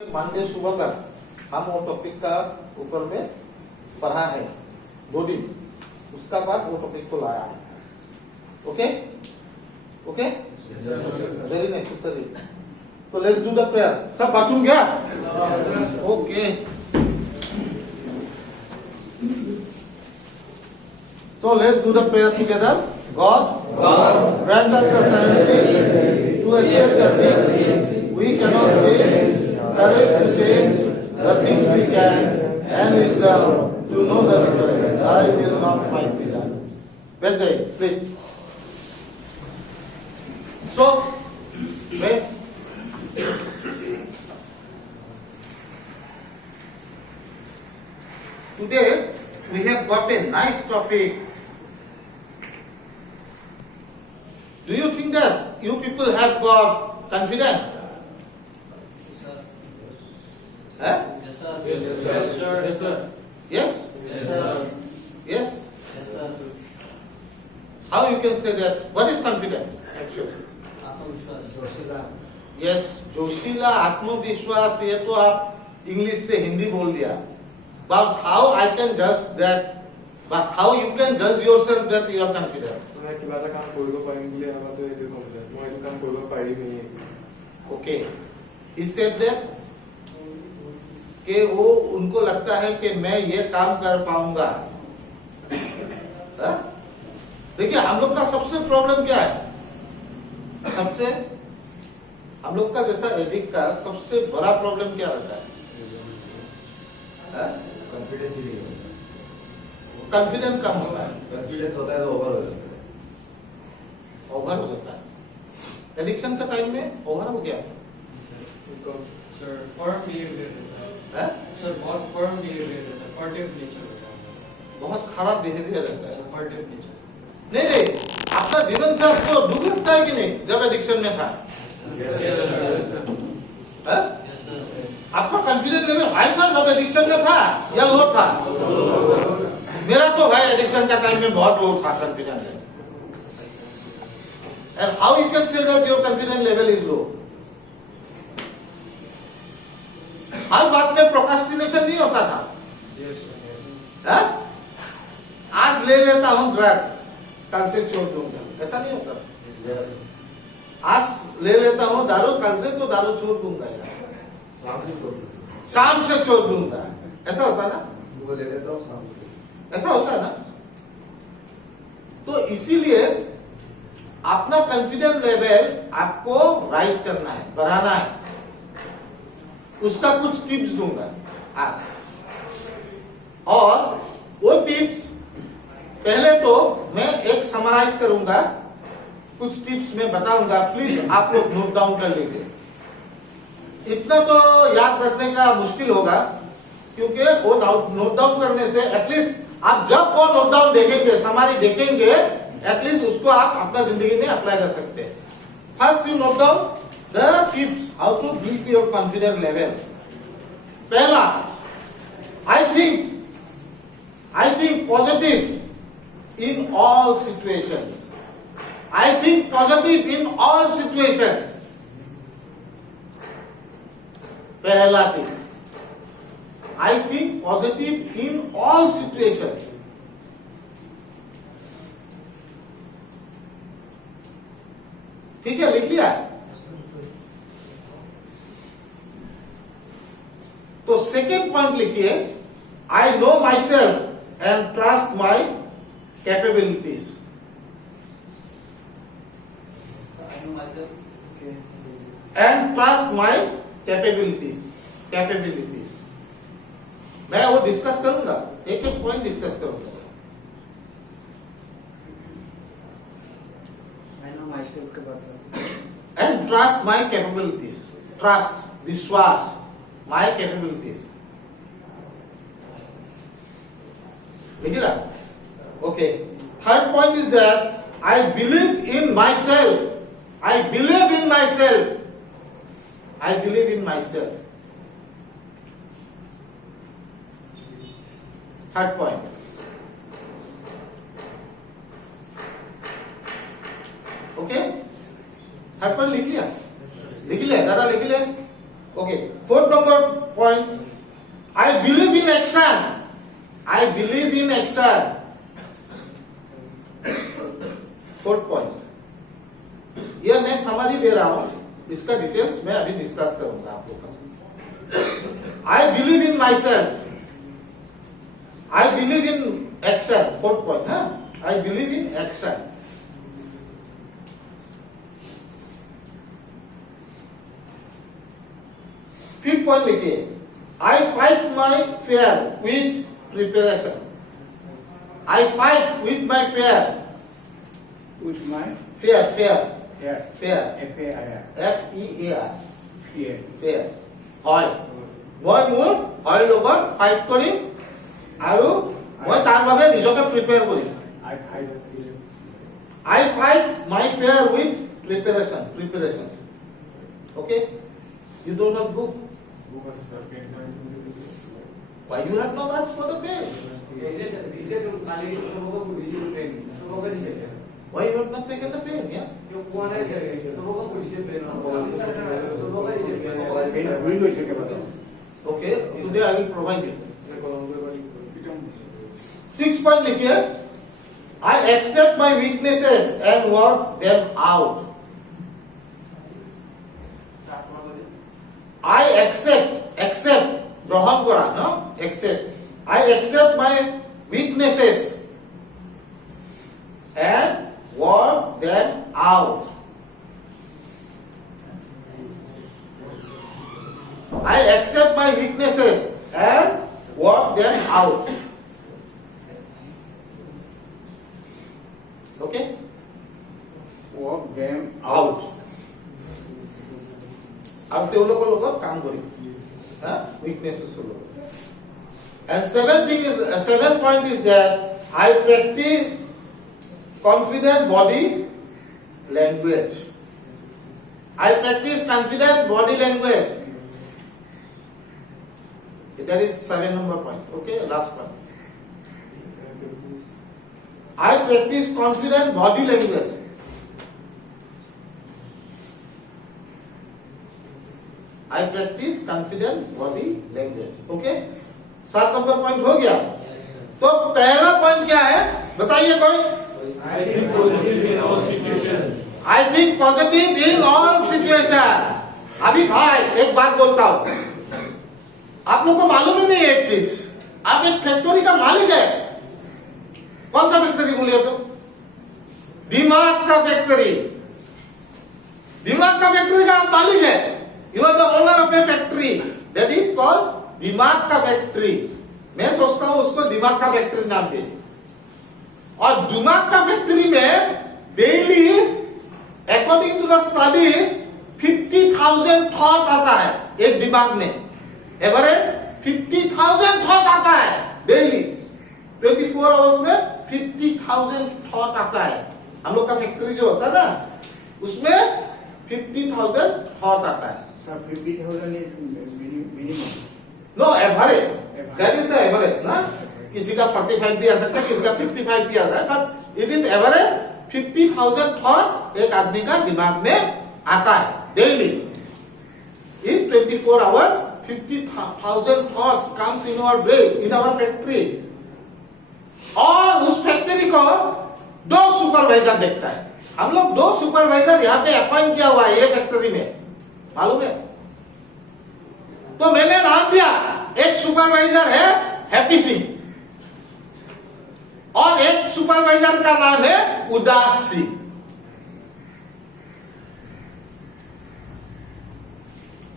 Monday सुबह तक हम वो टॉपिक का ऊपर में पढ़ा है 2 दिन, उसका बाद वो टॉपिक को लाया है। Okay okay, very necessary. तो लेट्स डू द प्रेयर। सब बाथरूम गया? Okay. So let's do the prayer together. God, grant us the serenity to accept the things we cannot change, courage to change the things we can, and wisdom to know the difference. I will not fight with that. Vijay, please. So, friends, today we have got a nice topic. Do you think that you people have got confidence? Yes, sir. Eh? Yes, sir. Yes, sir. Yes, sir. Yes? Yes, sir. Yes? Yes, sir. How you can say that? What is confidence actually? आत्मविश्वास। Yes, जोशीला आत्मविश्वास, ये तो आप English से हिंदी बोल दिया. But how I can judge that? But how you can judge yourself that you are confident? मैं किबा এটা কাম কৰিব পাৰিম বুলি ভাবাটো এইটো কমপ্লিট মই এইটো কাম কৰিব পাৰিমেই। Okay. He said that कि वो उनको लगता है कि मैं ये काम कर पाऊंगा. हाँ? देखिए हम लोग का सबसे प्रॉब्लम क्या है? सबसे हम लोग का जैसा एडिक्ट का सबसे बड़ा प्रॉब्लम क्या रहता है? कॉन्फिडेंस ही नहीं होता। कॉन्फिडेंस कम होता है, कॉन्फिडेंस होता है तो ओवर हो जाता है। ओवर हो जाता है। एडिक्शन का टाइम में ओवर हो गया है. Sir, firm behavior रहता है। Sir, बहुत firm behavior रहता है। Furtive nature होता है। बहुत खराब बिहेवियर रहता है. Sir, furtive nature। नहीं, आपका जीवन से आपको दुख लगता है कि नहीं जब एडिक्शन में था? Yes, sir. हाँ? Yes, sir. आपका कॉन्फिडेंस लेवल हाई था जब एडिक्शन में था या लो था? मेरा तो भाई एडिक्शन का टाइम में बहुत लो था confidence level. And how you can say that your confidence level is low? हर बात में प्रोक्रास्टिनेशन नहीं होता था. Yes, sir. हाँ? आज ले लेता हूँ ड्रग, कल से छोड़ दूंगा, ऐसा नहीं होता. आज ले लेता हूँ दारू, कल से तो दारू छोड़ दूंगा यार, शाम से छोड़ दो। शाम से छोड़ दूंगा, ऐसा होता ना? सुबह ले लेता हूँ, शाम को। ऐसा होता है ना? तो इसीलिए अपना कॉन्फिडेंस लेवल आपको राइज करना है, बढ़ाना है. उसका कुछ टिप्स दूंगा आज. और वो टिप्स पहले तो मैं एक समराइज करूंगा, कुछ टिप्स मैं बताऊंगा, प्लीज आप लोग नोट डाउन कर लीजिए. इतना तो याद रखने का मुश्किल होगा क्योंकि वो नोट डाउन करने से एटलीस्ट आप जब वो नोट डाउन देखेंगे, समरी देखेंगे, एटलीस्ट उसको आप अपना जिंदगी में अप्लाई कर सकते हैं. First you note down the tips how to build your confidence level. पहला, I think positive in all situations. I think positive in all situations. पहला thing, I think positive in all situations. ठीक है, लिख लिया? तो second point लिखिए, I know myself and trust my capabilities. I know myself. And trust my capabilities. मैं वो discuss करूंगा, एक एक पॉइंट डिस्कस करूंगा. I know myself के बाद sir. And trust my capabilities. Trust, विश्वास, my capabilities. लिखिला? Okay. Third point is that I believe in myself. I believe in myself. I believe in myself. Third point. Okay? Third point लिख लिया? लिख लिया दादा, लिख लिया? Okay, fourth number point. I believe in action. I believe in action. Fourth point. यह मैं summary दे रहा हूं, इसका डिटेल्स मैं अभी डिस्कस करूंगा आप लोगों से. I believe in myself. I believe in action. Fourth point, huh? I believe in action. Fifth point लिखिए. I fight my fear with preparation. I fight with my fear. With my Fear. hair, Fear. F-A-I-R, F-E-A-R. fear. Fear. হয়. মই মোৰ হয় লগত fight কৰিম আৰু মই তাৰ বাবে নিজকে prepare Karim. I fight fear. I fight my fear with preparation. Okay? You don't have book. Why you have not asked for the pen? Why you have not taken the pen? Yeah? Okay, today I will provide it. 6 point लिखिए. I accept my weaknesses and work them out. I accept গ্রহণ করা, no? Accept. I accept my weaknesses and work them out. I accept my weaknesses and work them out. Okay? Walk them Out. अब তেওঁলোকৰ লগত কাম কৰিম. Weaknesses ৰ লগত. And seventh point is that I practice confident body language. I practice confident body language. That is 7 number point. Okay, last point. I practice confident body language. I practice confident body language. Okay? 7 number point हो गया. तो पहला point क्या है बताइए कोई. I think positive in all situations. I think positive in all situation. अभी भाई एक बात बोलता हूं, आप लोग को मालूम ही नहीं है एक चीज. आप एक फैक्ट्री का मालिक है. कौन सा फैक्ट्री बोलिए तो? दिमाग का फैक्ट्री. दिमाग का फैक्ट्री का आप मालिक है. You are the owner of a factory. That is called दिमाग का फैक्ट्री. मैं सोचता हूं उसको दिमाग का फैक्ट्री नाम दे. और दिमाग का फैक्ट्री में daily according to the studies 50,000 thought आता है एक दिमाग में. एवरेज 50,000 थॉट आता है डेली. 24 आवर्स में 50,000 थॉट आता है. हम लोग का फैक्ट्री जो होता है ना उसमें 50,000 थॉट आता है. Sir, 50,000 is minimum. No average. That is the average ना. किसी का 45 भी आ सकता है, किसी का 55 भी आता है, but it is average 50,000 thought एक आदमी का दिमाग में आता है daily. In 24 hours 50,000 thoughts comes in our brain in our factory. और उस फैक्ट्री को 2 सुपरवाइजर देखता है. हम लोग 2 सुपरवाइजर यहाँ पे अपॉइंट किया हुआ है ये फैक्ट्री में, मालूम है. तो मैंने नाम दिया. एक सुपरवाइजर है हैप्पी सिंह और एक सुपरवाइजर का नाम है उदास सिंह.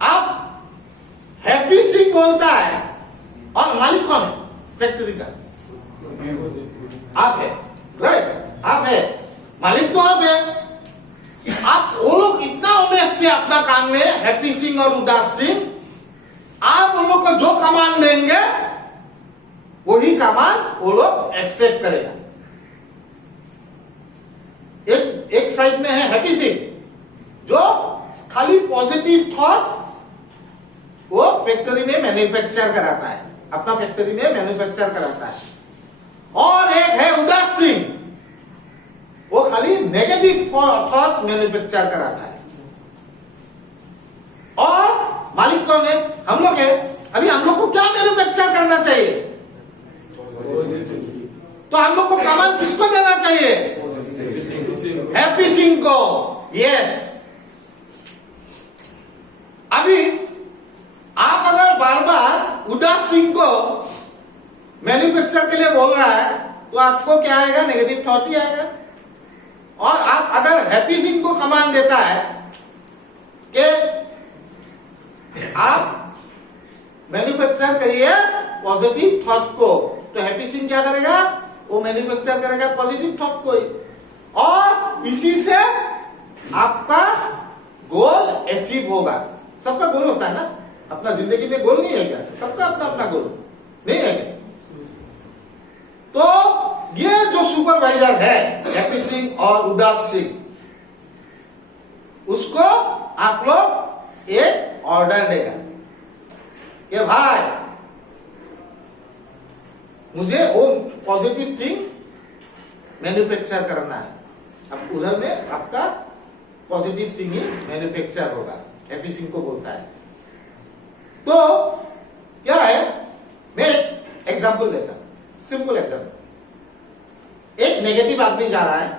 अब हैप्पी सिंह बोलता है और मालिक कौन है फैक्ट्री का? आप है. राइट, आप है. मालिक तो आप है. आप वो लोग इतना ऑनेस्ट है अपना काम में, हैप्पी सिंह और उदास सिंह. आप उन लोग को जो कमांड देंगे वही कमांड वो लोग एक्सेप्ट करेगा. एक साइड में है हैप्पी सिंह जो खाली पॉजिटिव थॉट वो फैक्ट्री में मैन्युफैक्चर कराता है, अपना फैक्ट्री में मैन्युफैक्चर कराता है. और एक है उदास सिंह वो खाली नेगेटिव थॉट मैन्युफैक्चर कराता है. और मालिक कौन है? हम लोग है। अभी हम लोग को क्या मैन्युफैक्चर करना चाहिए? तो हम लोग को कमांड किसको देना चाहिए? हैप्पी सिंह को। यस। अभी आप अगर बार बार उदास सिंह को मैन्युफैक्चर के लिए बोल रहा है तो आपको क्या आएगा? नेगेटिव थॉट ही आएगा। और आप अगर हैप्पी सिंह को कमांड देता है कि आप मैन्युफैक्चर करिए पॉजिटिव थॉट को, तो हैप्पी सिंह क्या करेगा? वो मैन्युफैक्चर करेगा पॉजिटिव थॉट को ही, और इसी से आपका गोल अचीव होगा। सबका गोल होता है ना, अपना जिंदगी में गोल नहीं है क्या? सबका अपना अपना गोल नहीं है क्या? तो ये जो सुपरवाइजर है हैप्पी सिंह और उदास सिंह, उसको आप लोग एक ऑर्डर देगा कि भाई मुझे वो पॉजिटिव थिंग मैन्युफैक्चर करना है। अब उधर में आपका पॉजिटिव थिंग ही मैन्युफैक्चर होगा। हैप्पी सिंह को बोलता है। तो क्या है, मैं एक एग्जांपल देता हूं, सिंपल एग्जांपल। एक नेगेटिव आदमी जा रहा है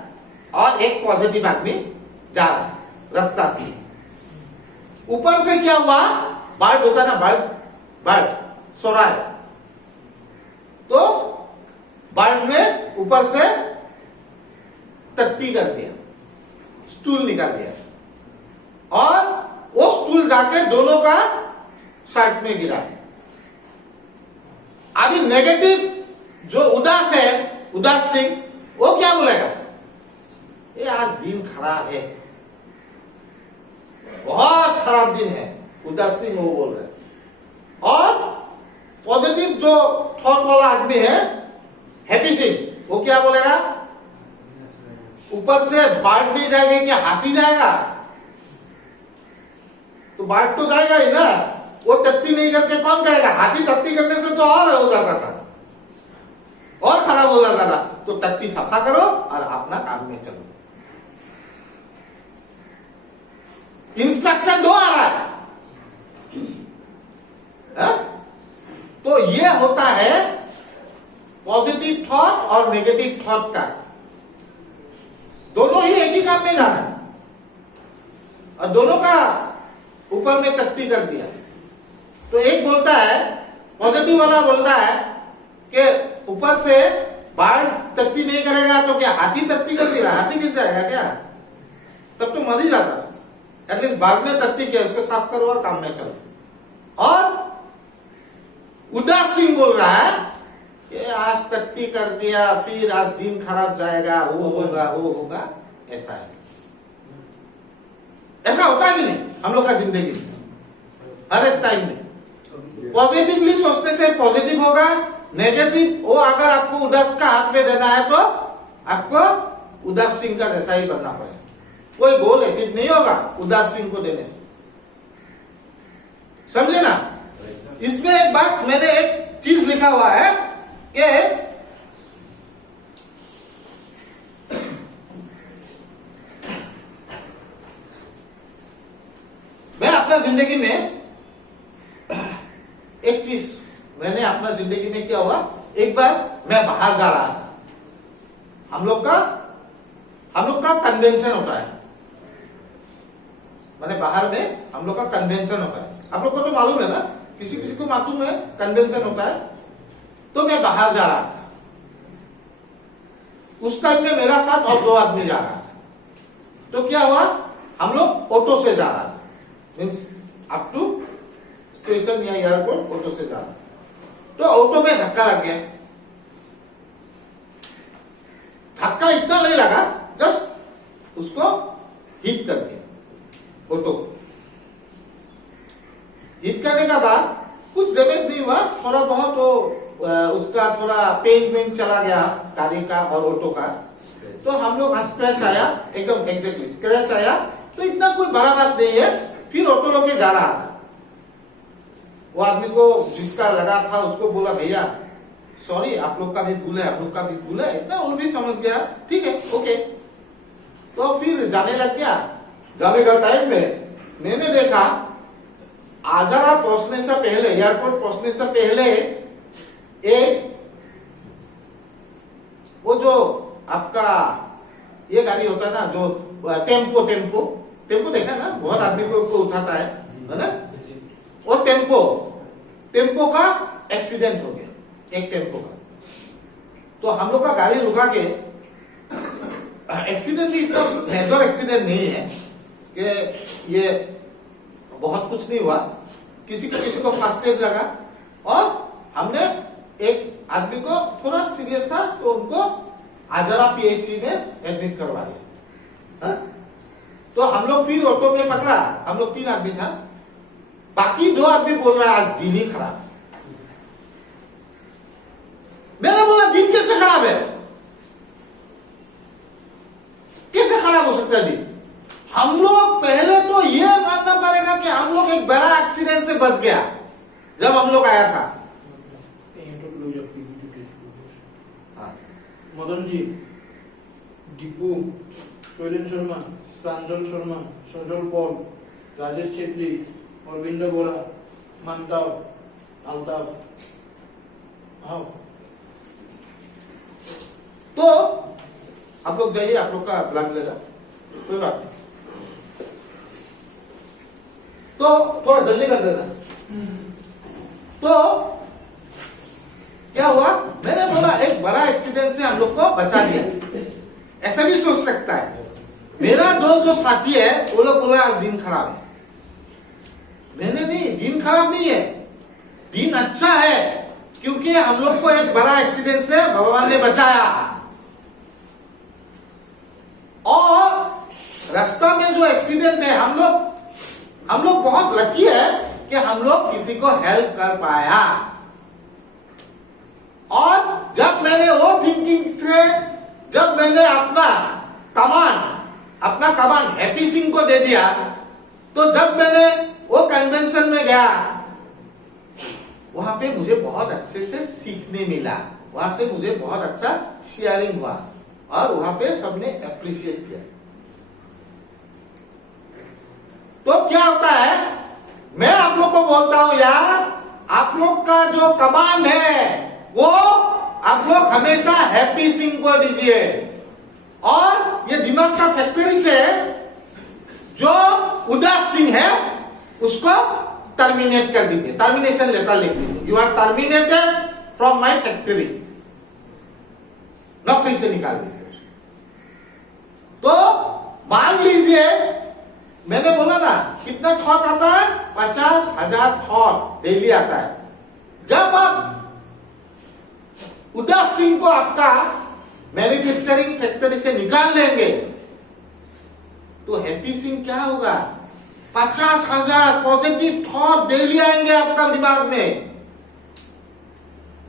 और एक पॉजिटिव आदमी जा रहा है रास्ता से। ऊपर से क्या हुआ? बर्ड होता है ना, बर्ड सोराय। तो बर्ड ने ऊपर से टट्टी कर दिया, स्टूल निकाल दिया, और वो स्टूल जाके दोनों का साइड में गिरा। अभी नेगेटिव जो उदास है, उदास सिंह, वो क्या बोलेगा? ये आज दिन खराब है, बहुत खराब दिन है। उदास सिंह वो बोल रहे हैं। और पॉजिटिव जो थॉट वाला आदमी है हैप्पी सिंह, वो क्या बोलेगा? ऊपर से बाढ़ नहीं जाएगी क्या हाथी जाएगा? तो बाढ़ तो जाएगा ही ना। वो टट्टी नहीं करके कौन करेगा? हाथी टट्टी करने से तो और हो जाता था, और खराब हो जाता था। तो टट्टी सफा करो और अपना काम में चलो। इंस्ट्रक्शन दो आ रहा है। तो ये होता है पॉजिटिव थॉट और नेगेटिव थॉट का। दोनों ही एक ही काम में जा रहे हैं, और दोनों का ऊपर में टट्टी कर दिया। तो एक बोलता है, पॉजिटिव वाला बोलता है कि ऊपर से बाढ़ टट्टी नहीं करेगा तो क्या हाथी टट्टी कर देगा? हाथी गिर जाएगा क्या? तब तो मर ही जाता। एटलीस्ट बाढ़ ने टट्टी किया, उसको साफ करो और काम में चलो। और उदास सिंह बोल रहा है कि आज टट्टी कर दिया, फिर आज दिन खराब जाएगा, वो होगा वो होगा। ऐसा है, ऐसा होता है कि नहीं हम लोग का जिंदगी में? हर एक टाइम में पॉजिटिवली सोचने से पॉजिटिव होगा। नेगेटिव वो अगर आपको उदास का हाथ में देना है तो आपको उदास सिंह का जैसा ही करना पड़ेगा। कोई गोल अचीव नहीं होगा उदास सिंह को देने से, समझे ना? इसमें एक बात, मैंने एक चीज लिखा हुआ है कि मैं अपना जिंदगी में एक चीज, मैंने अपना जिंदगी में क्या हुआ, एक बार मैं बाहर जा रहा था। हम लोग का कन्वेंशन होता है, मैंने बाहर में हम लोग का कन्वेंशन होता है। आप लोग को तो मालूम है ना, किसी किसी को मालूम है कन्वेंशन होता है। तो मैं बाहर जा रहा था, उस टाइम में मेरा साथ और 2 आदमी जा रहा था। तो क्या हुआ, हम लोग ऑटो से जा रहा था, मीन्स अप टू स्टेशन या एयरपोर्ट ऑटो से जा रहा था। तो ऑटो में धक्का लग गया। धक्का इतना नहीं लगा, जस्ट उसको हिट कर दिया, ऑटो हिट करने का बाद कुछ डैमेज नहीं हुआ, थोड़ा बहुत तो उसका थोड़ा पेंट चला गया गाड़ी का और ऑटो का। तो हम लोग स्क्रैच आया, एकदम एग्जैक्टली स्क्रैच आया, तो इतना कोई बड़ा बात नहीं है। फिर ऑटो लेके जा रहा था, वो आदमी को जिसका लगा था उसको बोला भैया सॉरी, आप लोग का भी भूल है, आप लोग का भी भूल है, इतना वो भी समझ गया, ठीक है ओके। तो फिर जाने लग गया। जाने का टाइम में मैंने देखा आजरा पहुंचने से पहले, एयरपोर्ट पहुंचने से पहले एक वो जो आपका ये गाड़ी होता है ना, जो टेम्पो देखा ना, बहुत आदमी को उठाता है ना, वो टेम्पो का एक्सीडेंट हो गया, एक टेम्पो का। तो हम लोग का गाड़ी रुका के, एक्सीडेंट भी इतना मेजर एक्सीडेंट नहीं है कि ये बहुत कुछ नहीं हुआ, किसी को फर्स्ट एड लगा और हमने एक आदमी को थोड़ा सीरियस था तो उनको आजरा पीएचसी में एडमिट करवा दिया। हाँ? तो हम लोग फिर ऑटो में पकड़ा, हम लोग 3 आदमी था, बाकी 2 आदमी बोल रहा है आज दिन ही खराब। मैंने बोला दिन कैसे खराब है, कैसे खराब हो सकता है दिन? हम लोग पहले तो ये मानना पड़ेगा कि हम लोग एक बड़ा एक्सीडेंट से बच गया जब हम लोग आया था। मदन जी, दीपू, शैलेन शर्मा, प्रांजल शर्मा, सजल पॉल, राजेश छेत्री, अरविंद बोरा, मानताव, अल्ताफ, आओ। तो आप लोग जाइए, आप लोग का ब्लड लेगा, कोई बात नहीं। तो थोड़ा जल्दी कर देना। तो क्या हुआ, मैंने बोला एक बड़ा एक्सीडेंट से हम लोग को बचा दिया, ऐसा भी सोच सकता है। मेरा जो साथी है वो लोग बोला दिन खराब है, मैंने नहीं, दिन खराब नहीं है, दिन अच्छा है, क्योंकि हम लोग को एक बड़ा एक्सीडेंट से भगवान ने बचाया। और रास्ता में जो एक्सीडेंट है, हम लोग बहुत लकी है कि हम लोग किसी को हेल्प कर पाया। और जब मैंने वो थिंकिंग से, जब मैंने अपना कमान हैप्पी सिंह को दे दिया, तो जब मैंने वो कन्वेंशन में गया, वहां पे मुझे बहुत अच्छे से सीखने मिला, वहां से मुझे बहुत अच्छा शेयरिंग हुआ और वहां पे सबने अप्रिशिएट किया। तो क्या होता है, मैं आप लोग को बोलता हूं यार, आप लोग का जो कमांड है वो आप लोग हमेशा हैप्पी सिंह को दीजिए, और ये दिमाग का फैक्ट्री से जो उदास सिंह है उसको टर्मिनेट कर दीजिए, टर्मिनेशन लेटर लिख दीजिए, you are terminated from my factory, नौकरी से निकाल दीजिए। तो मान लीजिए, मैंने बोला ना कितना थॉट आता है, 50,000 थॉट डेली आता है। जब आप उदास सिंह को आपका मैन्युफैक्चरिंग फैक्ट्री से निकाल लेंगे, तो हैप्पी सिंह क्या होगा, 50,000 पॉजिटिव थॉट डेली आएंगे आपका दिमाग में।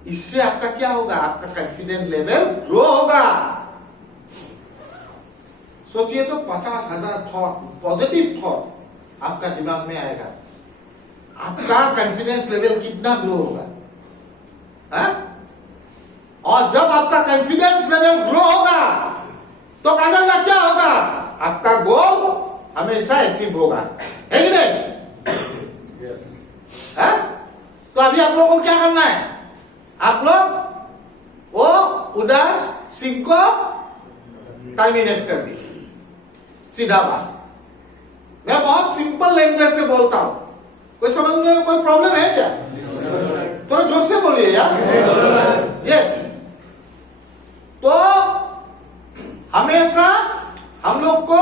इससे आपका क्या होगा, आपका कॉन्फिडेंस लेवल ग्रो होगा। सोचिए तो 50,000 थॉट, पॉजिटिव थॉट आपका दिमाग में आएगा, आपका कॉन्फिडेंस लेवल कितना ग्रो होगा। है? और जब आपका कॉन्फिडेंस लेवल ग्रो होगा तो काजल का क्या होगा, आपका गोल हमेशा अचीव होगा, है कि नहीं? है? तो अभी आप लोगों को क्या करना है, आप लोग वो उदास सिंह को टर्मिनेट कर दीजिए, सीधा बात। मैं बहुत सिंपल लैंग्वेज से बोलता हूं, कोई समझने में कोई प्रॉब्लम है क्या? थोड़ा जोर से बोलिए यार। यस। तो हमेशा हम लोग को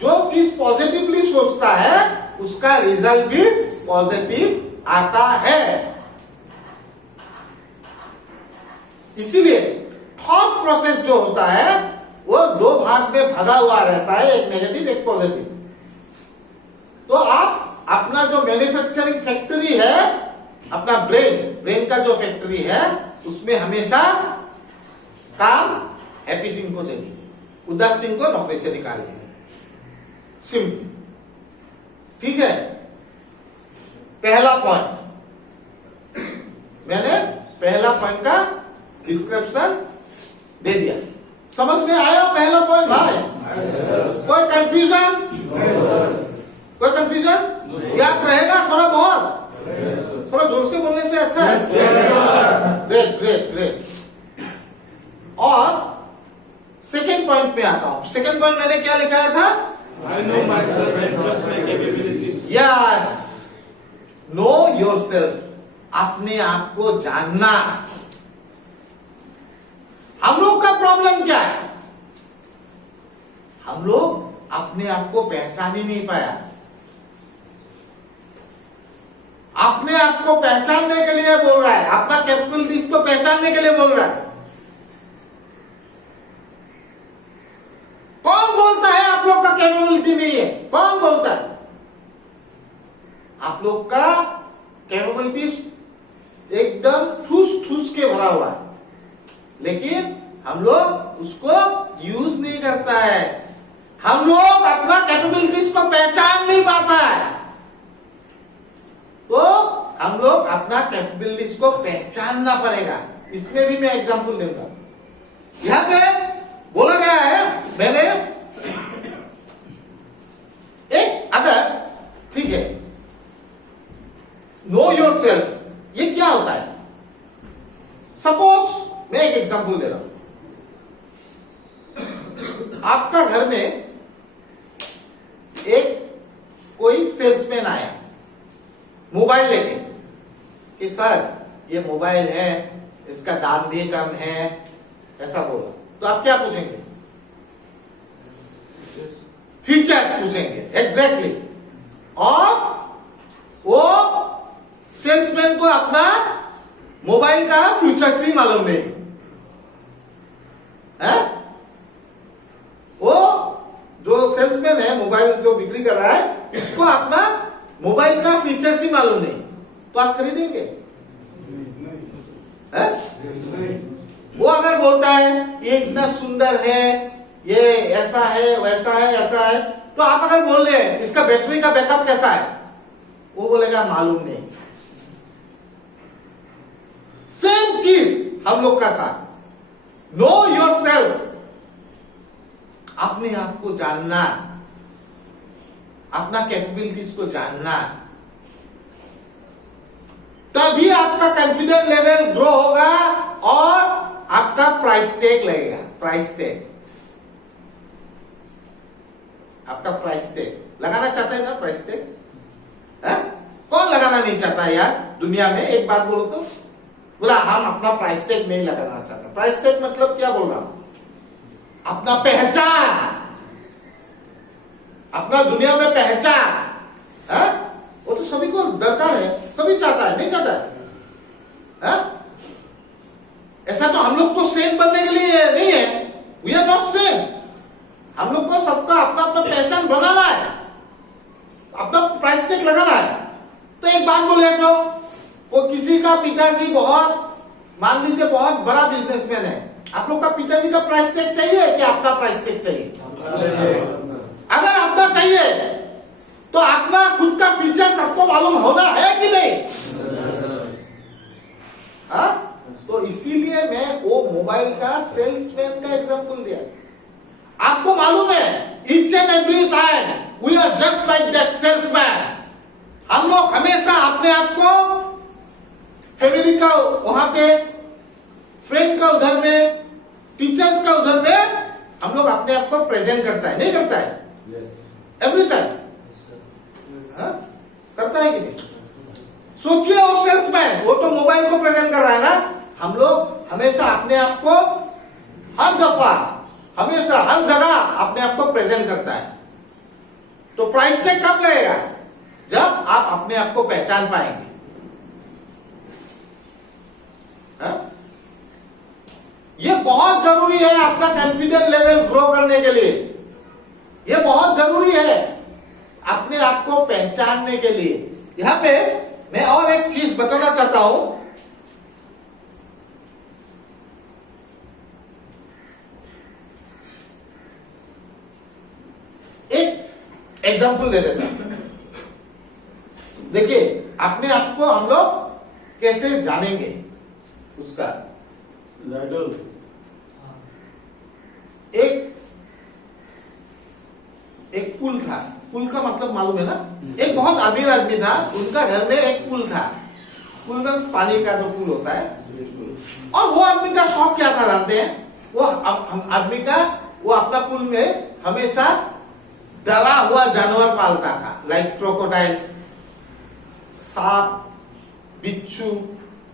जो चीज पॉजिटिवली सोचता है उसका रिजल्ट भी पॉजिटिव आता है। इसीलिए थॉट प्रोसेस जो होता है वो 2 भाग में भगा हुआ रहता है, एक नेगेटिव एक पॉजिटिव। तो आप अपना जो मैन्युफैक्चरिंग फैक्ट्री है, अपना ब्रेन का जो फैक्ट्री है, उसमें हमेशा काम हैप्पी सिंह को देंगे, उदास सिंह को नौकरी से निकालेंगे, सिंपल। ठीक है, पहला पॉइंट मैंने पहला पॉइंट का डिस्क्रिप्शन दे दिया, समझ में आया पहला पॉइंट भाई? कोई कंफ्यूजन? कोई कंफ्यूजन? याद रहेगा थोड़ा बहुत? थोड़ा जोर से बोलने से अच्छा है। Great great great. और सेकेंड पॉइंट पे आता हूं। सेकेंड पॉइंट मैंने क्या लिखाया था? I know myself and trust my capabilities. Yes, no yourself, अपने आप को जानना। हम लोग का प्रॉब्लम क्या है? हम लोग अपने आप को पहचान ही नहीं पाया। अपने आप को पहचानने के लिए बोल रहा है, अपना कैपेबिलिटीज को पहचानने के लिए बोल रहा है। कौन बोलता है आप लोग का कैपेबिलिटी नहीं है? कौन बोलता है? आप लोग का कैपेबिलिटीज एकदम ठूस ठूस के भरा हुआ है, लेकिन हम लोग उसको यूज नहीं करता है। हम लोग अपना कैपेबिलिटीज को पहचान नहीं पाता है। तो हम लोग अपना कैपेबिलिटीज को पहचानना पड़ेगा। इसमें भी मैं एग्जांपल दूंगा। यहां पे बोला गया है, मैंने एक अगर, ठीक है, नो योरसेल्फ, ये क्या होता है? सपोज मैं एक एग्जांपल दे रहा हूं। आपका घर में एक कोई सेल्समैन आया मोबाइल लेके कि सर ये मोबाइल है, इसका दाम भी कम है, ऐसा बोला। तो आप क्या पूछेंगे? फीचर्स पूछेंगे, एग्जैक्टली। और वो सेल्समैन को अपना मोबाइल का फीचर्स ही मालूम नहीं है। वो जो सेल्समैन है, मोबाइल जो बिक्री कर रहा है, इसको अपना मोबाइल का फीचर्स ही मालूम नहीं, तो आप खरीदेंगे? है? वो अगर बोलता है ये इतना सुंदर है, ये ऐसा है, वैसा है, ऐसा है, तो आप अगर बोल रहे हैं इसका बैटरी का बैकअप कैसा है, वो बोलेगा मालूम नहीं। सेम चीज हम लोग का साथ, नो योरसेल्फ, अपने आप को जानना, अपना कैपेबिलिटीज को जानना, तभी आपका कॉन्फिडेंस लेवल ग्रो होगा और आपका प्राइस टैग लगेगा। प्राइस टैग, आपका प्राइस टैग लगाना चाहते हैं ना? प्राइस टैग कौन लगाना नहीं चाहता है यार दुनिया में? एक बात बोलो तो। बोला हम अपना प्राइस टैग नहीं लगाना चाहते। प्राइस टैग मतलब क्या बोल रहा हूं? अपना पहचान, अपना दुनिया में पहचान है? वो तो सभी को दरकार है, सभी चाहता है, नहीं चाहता है? ऐसा तो हम लोग तो सेम बनने के लिए नहीं है। We are not same. हम लोग को सबका अपना अपना पहचान बनाना है, अपना प्राइस टैग लगाना है। तो एक बात बोले तो, वो किसी का पिताजी बहुत, मान लीजिए बहुत बड़ा बिजनेसमैन है, आप लोग का पिताजी का प्राइस टैग चाहिए कि आपका प्राइस टैग चाहिए? अगर अपना चाहिए तो अपना खुद का फीचर सबको मालूम होना है कि नहीं? हाँ? तो इसीलिए मैं वो मोबाइल का सेल्समैन का एग्जांपल दिया। आपको मालूम है each and every time we are just like that salesman. हम लोग हमेशा अपने आप को फैमिली का वहां पे, फ्रेंड का उधर में, टीचर्स का उधर में, हम लोग अपने आप को प्रेजेंट करता है, नहीं करता है? एवरी टाइम करता है कि नहीं? सोचिए वो सेल्समैन, वो तो मोबाइल को प्रेजेंट कर रहा है ना। हम लोग हमेशा अपने आप को, हर दफा, हमेशा, हर जगह अपने आप को प्रेजेंट करता है। तो प्राइस टैग कब लगेगा? जब आप अपने आप को पहचान पाएंगे। ये बहुत जरूरी है आपका कॉन्फिडेंस लेवल ग्रो करने के लिए। ये बहुत जरूरी है अपने आप को पहचानने के लिए। यहां पे मैं और एक चीज बताना चाहता हूं। एक एग्जांपल दे देता हूं। देखिए अपने आप को हम लोग कैसे जानेंगे उसका लैडर। एक एक पुल था। पुल का मतलब मालूम है ना? एक बहुत अमीर आदमी था, उनका घर में एक पुल था। पुल में पानी का जो पुल होता है, और वो आदमी का शौक क्या था जानते हैं? वो आदमी का वो अपना पुल में हमेशा डरा हुआ जानवर पालता था, लाइक क्रोकोडाइल, सांप, बिच्छू,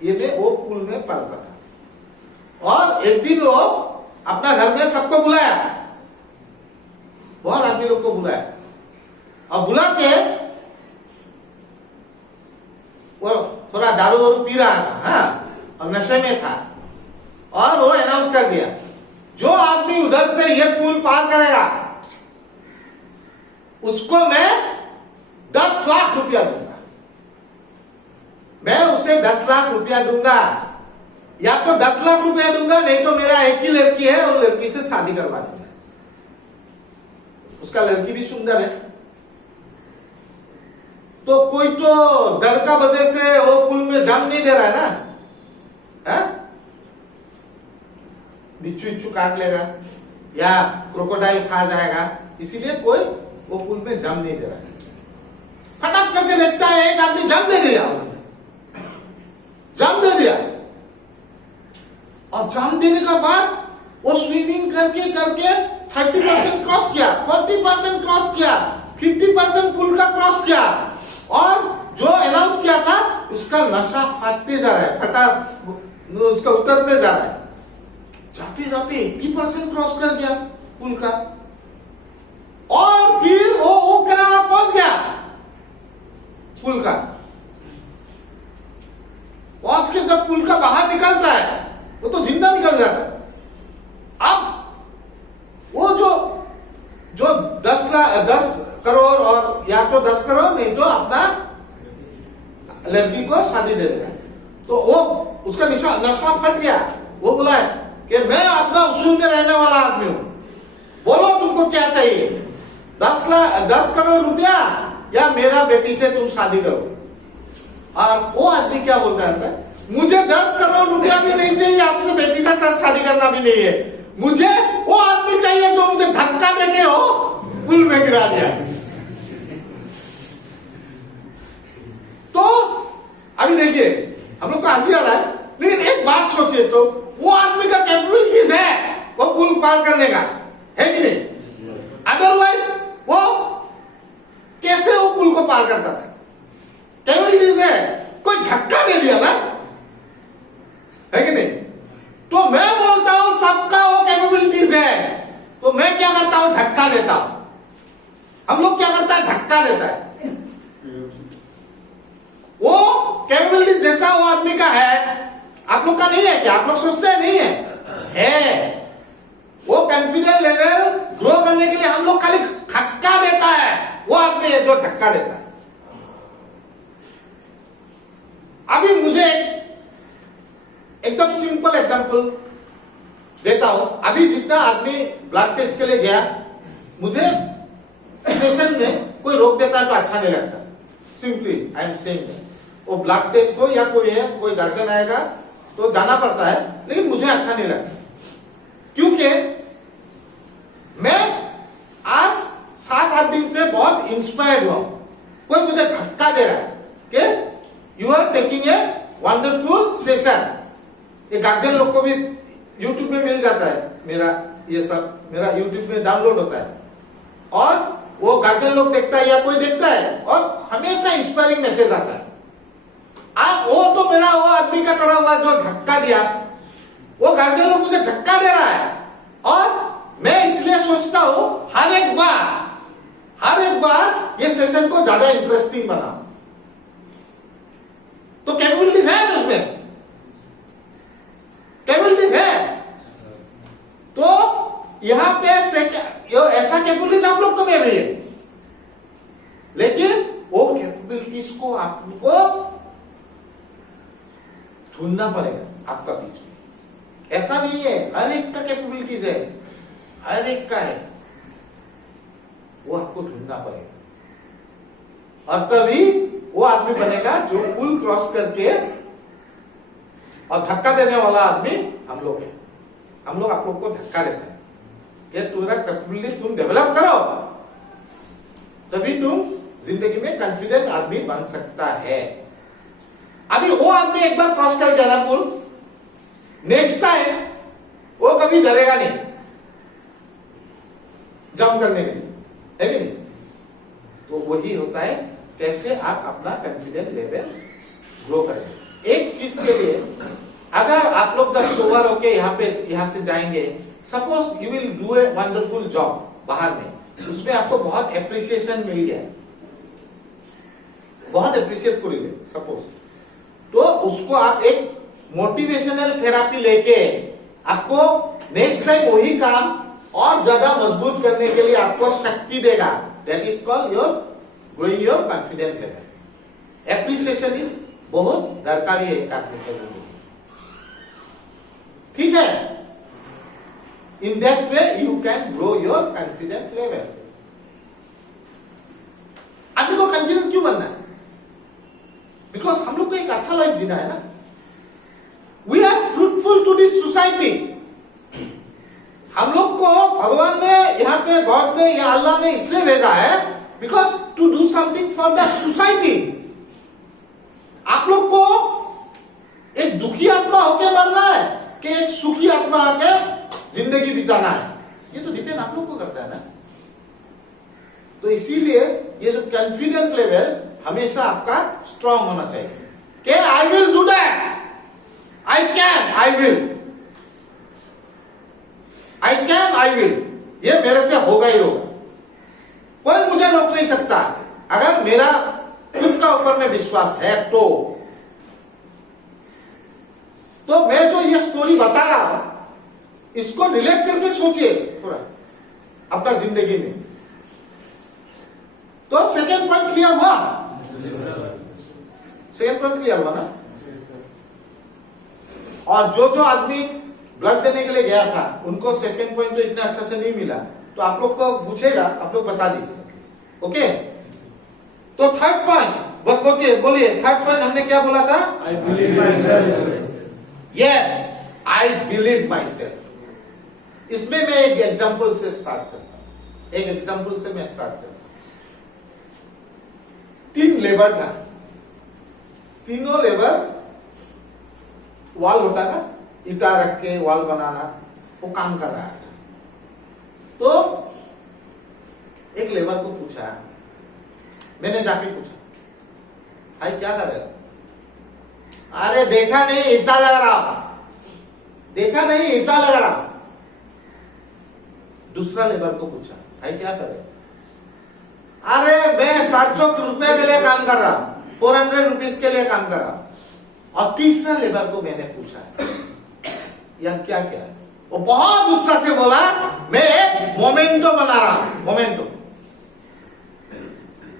ये में वो पुल में पालता था। और एक दिन वो अपना घर में सबको बुलाया, बहुत आदमी लोग को बुलाया, और बुला के वो थोड़ा दारू वारू पी रहा था, हाँ, और नशे में था, और वो अनाउंस कर दिया, जो आदमी उधर से ये पुल पार करेगा उसको मैं 10 लाख रुपया दूंगा। मैं उसे 10 लाख रुपया दूंगा, या तो 10 लाख रुपया दूंगा, नहीं तो मेरा एक ही लड़की है, उन लड़की से शादी करवा दूंगा। उसका लड़की भी सुंदर है। तो कोई तो डर का वजह से वो पुल में जम नहीं दे रहा है ना, है? बिच्छू इच्छू काट लेगा या क्रोकोडाइल खा जाएगा, इसीलिए कोई वो पुल में जम नहीं दे रहा है। फटाक करके देखता है, एक आदमी जम दे दिया, जम दे दिया, और जम देने के बाद वो स्विमिंग करके करके 30% क्रॉस किया, 40% क्रॉस किया, 50% पुल का क्रॉस किया, और जो अनाउंस किया था उसका नशा फाटते जा रहा है, फटा उसका उतरते जा रहा है, जाते जाते 80% क्रॉस कर गया पुल का, और फिर वो किनारा पहुंच गया पुल का। पहुंच के जब पुल का बाहर निकलता है वो तो जिंदा निकल जाता है। अब वो जो 10 करोड़, और या तो 10 करोड़ नहीं तो अपना लड़की को शादी दे देगा, तो वो उसका नशा फट गया। वो बोला है कि मैं अपना उसूल में रहने वाला आदमी हूं, बोलो तुमको क्या चाहिए, 10 करोड़ रुपया या मेरा बेटी से तुम शादी करो। और वो आदमी क्या बोलता है, मुझे 10 करोड़ रुपया भी नहीं चाहिए, आपसे बेटी का साथ शादी करना भी नहीं है, मुझे वो आदमी चाहिए जो मुझे धक्का देके हो पुल में गिरा दिया। तो अभी देखिए, हम लोग को हंसी आ रहा है, लेकिन एक बात सोचिए तो, वो आदमी का कैपेबिलिटीज है वो पुल पार करने का, है कि नहीं? अदरवाइज वो कैसे वो पुल को पार करता था? कैपेबिलिटीज है, कोई धक्का दे दिया ना, है कि नहीं? तो मैं बोलता हूं सबका वो कैपेबिलिटीज है, तो मैं क्या करता हूं, धक्का देता हूं। हम लोग क्या करता है, धक्का देता है। वो कैपेबिलिटी जैसा वो आदमी का है, आप लोग का नहीं है क्या? आप लोग सोचते हैं नहीं है? वो कॉन्फिडेंस लेवल ग्रो करने के लिए हम लोग खाली धक्का देता है, वो आदमी है जो धक्का देता है। अभी मुझे एकदम सिंपल एग्जांपल देता हूं। अभी जितना आदमी ब्लड टेस्ट के लिए गया, मुझे स्टेशन में कोई रोक देता है तो अच्छा नहीं लगता। सिंपली आई एम सेइंग, वो ब्लड टेस्ट हो या कोई गार्जियन आएगा तो जाना पड़ता है, लेकिन मुझे अच्छा नहीं लगता, क्योंकि मैं आज 7-8 दिन से बहुत इंस्पायर्ड हुआ। कोई मुझे धक्का दे रहा है कि you are taking a wonderful session. ये गार्जियन लोग को भी यूट्यूब में मिल जाता है, मेरा ये सब मेरा यूट्यूब में डाउनलोड होता है, और वो गार्जियन लोग देखता है या कोई देखता है, और हमेशा इंस्पायरिंग मैसेज आता है। आप वो तो मेरा वो आदमी का तरह हुआ जो धक्का दिया, वो गार्जियन लोग मुझे धक्का दे रहा है, और मैं इसलिए सोचता हूं हर एक बार ये सेशन को ज्यादा इंटरेस्टिंग बनाओ। तो कैपेबिलिटीज है उसमें, कैपेबिलिटीज है, तो यहां पे ऐसा कैपेबिलिटीज आप लोग को मिल रही है, लेकिन वो कैपेबिलिटीज को आपको ढूंढना पड़ेगा आपका बीच में। ऐसा नहीं है हर एक का कैपेबिलिटीज है, हर एक का है, वो आपको ढूंढना पड़ेगा, और तभी वो आदमी बनेगा जो पुल क्रॉस करके, और धक्का देने वाला आदमी हम लोग है। हम लोग आप लोग को धक्का देते हैं, ये तुम्हारा कैपेबिलिटी तुम डेवलप करो, तभी तुम जिंदगी में कॉन्फिडेंट आदमी बन सकता है। अभी वो आदमी एक बार क्रॉस कर गया ना पुल, नेक्स्ट टाइम वो कभी डरेगा नहीं जंप करने के लिए, है कि नहीं? तो वही होता है कैसे आप अपना कॉन्फिडेंस लेवल ग्रो करें। एक चीज के लिए अगर आप लोग जब सोवर होके यहां से जाएंगे, suppose you will do a wonderful job बाहर में, उसमें आपको बहुत एप्रिसिएशन मिल गया, बहुत एप्रिशिएट करेंगे सपोज, तो उसको आप एक मोटिवेशनल थेरापी लेके आपको नेक्स्ट टाइम वही काम और ज्यादा मजबूत करने के लिए आपको शक्ति देगा। That is called your growing your confidence level. Appreciation is बहुत दरकारी है आदमी को, ठीक है? In that way you can grow your confidence level. आदमी को कॉन्फिडेंट क्यों बनना है? बिकॉज हम लोग को एक अच्छा लाइफ जीना है ना। We are fruitful to this society. हम लोग को भगवान ने यहाँ पे, गॉड ने या अल्लाह ने इसलिए भेजा है because to do something for the society. आप लोग को एक दुखी आत्मा होके मरना है कि एक सुखी आत्मा आके जिंदगी बिताना है, ये तो डिपेंड आप लोग को करता है ना। तो इसीलिए ये जो कॉन्फिडेंस लेवल हमेशा आपका स्ट्रांग होना चाहिए कि I will do that, I can, I will, I can, I will, ये मेरे से होगा ही होगा, कोई मुझे रोक नहीं सकता। अगर मेरा खुद का ऊपर में विश्वास है तो मैं जो ये स्टोरी बता रहा हूं, इसको रिलेट करके सोचिए थोड़ा अपना जिंदगी में। तो सेकेंड पॉइंट क्लियर हुआ? सेकेंड पॉइंट क्लियर हुआ ना? और जो आदमी ब्लड देने के लिए गया था उनको सेकेंड पॉइंट तो इतना अच्छा से नहीं मिला, तो आप लोग को पूछेगा, आप लोग बता दीजिए। ओके, तो थर्ड पॉइंट बोलिए। थर्ड पॉइंट हमने क्या बोला था? I believe myself. Yes, I believe my self. इसमें मैं एक एग्जाम्पल से स्टार्ट करता हूं। एक एग्जाम्पल से मैं स्टार्ट करता हूं। 3 लेबर था, तीनों लेबर वॉल होता ना, ईटा रख के वॉल बनाना, वो काम कर रहा था। तो एक लेबर को पूछा, मैंने जाके पूछा, भाई क्या कर रहे हो? अरे देखा नहीं ईटा लग रहा, देखा नहीं ईटा लग रहा। दूसरा लेबर को पूछा, भाई क्या कर रहे हो? अरे मैं 700 रुपए के लिए काम कर रहा, 400 रुपीज के लिए काम कर रहा। और तीसरा लेबर को मैंने पूछा, यार क्या क्या है? वो बहुत उत्साह से बोला, मैं एक मोमेंटो बना रहा हूं, मोमेंटो,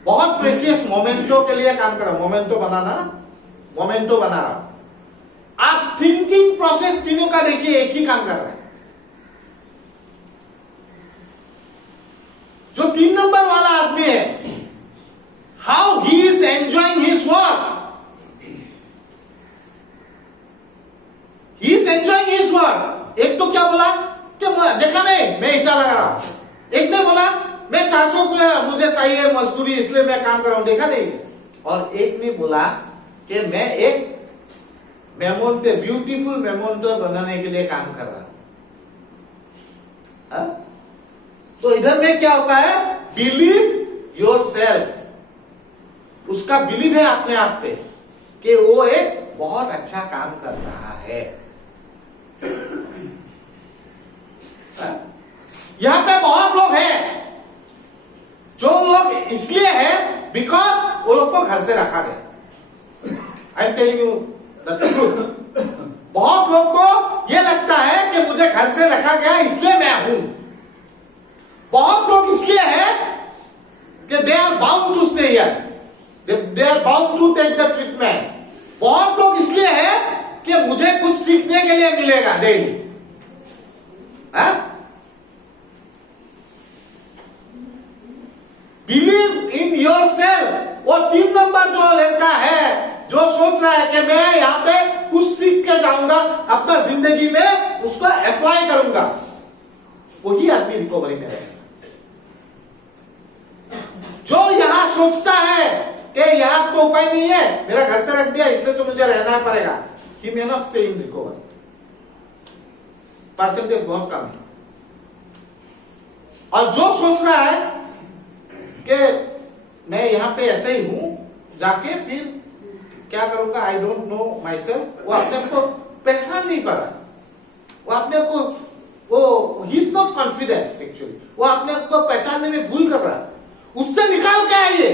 बहुत प्रेशियस मोमेंटो के लिए काम कर रहा हूं। मोमेंटो बनाना, मोमेंटो बना रहा हूं। आप थिंकिंग प्रोसेस तीनों का देखिए, एक ही काम कर रहे हैं। जो 3 नंबर वाला आदमी है, how he is enjoying his work, he is enjoying his work. एक तो क्या बोला कि देखा नहीं मैं ईटा लगा रहा हूं। एक ने बोला मैं 400 मुझे चाहिए मजदूरी इसलिए मैं काम कर रहा हूं, देखा नहीं। और एक ने बोला कि मैं एक मेमोंटो, ब्यूटीफुल मेमोंटो बनाने के लिए काम कर रहा हूं। तो इधर में क्या होता है? Believe your self. उसका बिलीव है अपने आप पे कि वो एक बहुत अच्छा काम कर रहा है। यहां पे बहुत लोग हैं जो लोग इसलिए है बिकॉज वो लोग को घर से रखा गया। आई am telling you the truth. बहुत लोग को ये लगता है कि मुझे घर से रखा गया इसलिए मैं हूं। बहुत लोग इसलिए है कि they are bound to stay here, they are bound to take the treatment. बहुत लोग इसलिए है कि मुझे कुछ सीखने के लिए मिलेगा daily. Believe in your self. वो 3 नंबर जो लड़का है जो सोच रहा है कि मैं यहां पे कुछ सीख के जाऊंगा, अपना जिंदगी में उसको अप्लाई करूंगा, वही आदमी रिकवरी में रहेगा। जो यहां सोचता है कि यहां तो उपाय नहीं है, मेरा घर से रख दिया इसलिए तो मुझे रहना पड़ेगा, he may not stay in recover, percentage बहुत कम है। और जो सोच रहा है कि मैं यहां पे ऐसे ही हूं, जाके फिर क्या करूंगा, I don't know my self, वो अपने आप को पहचान नहीं पा रहा, वो अपने आप को, वो he is not confident actually, वो अपने आप को पहचानने में भूल कर रहा है, उससे निकाल के आइए,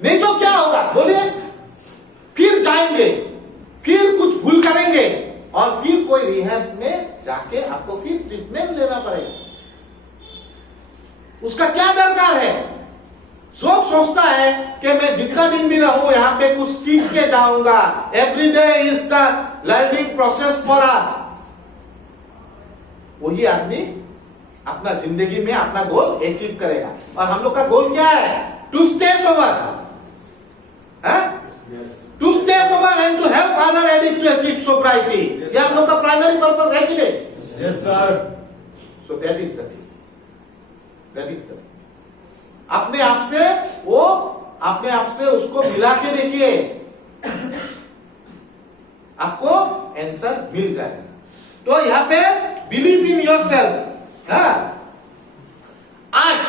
नहीं तो क्या होगा बोलिए, फिर जाएंगे, फिर कुछ भूल करेंगे और फिर कोई रिहैब में जाके आपको फिर ट्रीटमेंट लेना पड़ेगा। उसका क्या दरकार है? सोचता है कि मैं जितना दिन भी रहूं यहां पे कुछ सीख के जाऊंगा, every day is the learning process for us. वही आदमी अपना जिंदगी में अपना गोल अचीव करेगा। और हम लोग का गोल क्या है? To stay sober, to stay sober and to help other addict to achieve sobriety. ये हम लोग का प्राइमरी पर्पस है कि नहीं? Yes sir. So that is the thing, that is the thing. अपने आप से वो, अपने आप से उसको मिला के देखिए, आपको आंसर मिल जाएगा। तो यहां पे बिलीव इन योरसेल्फ। आज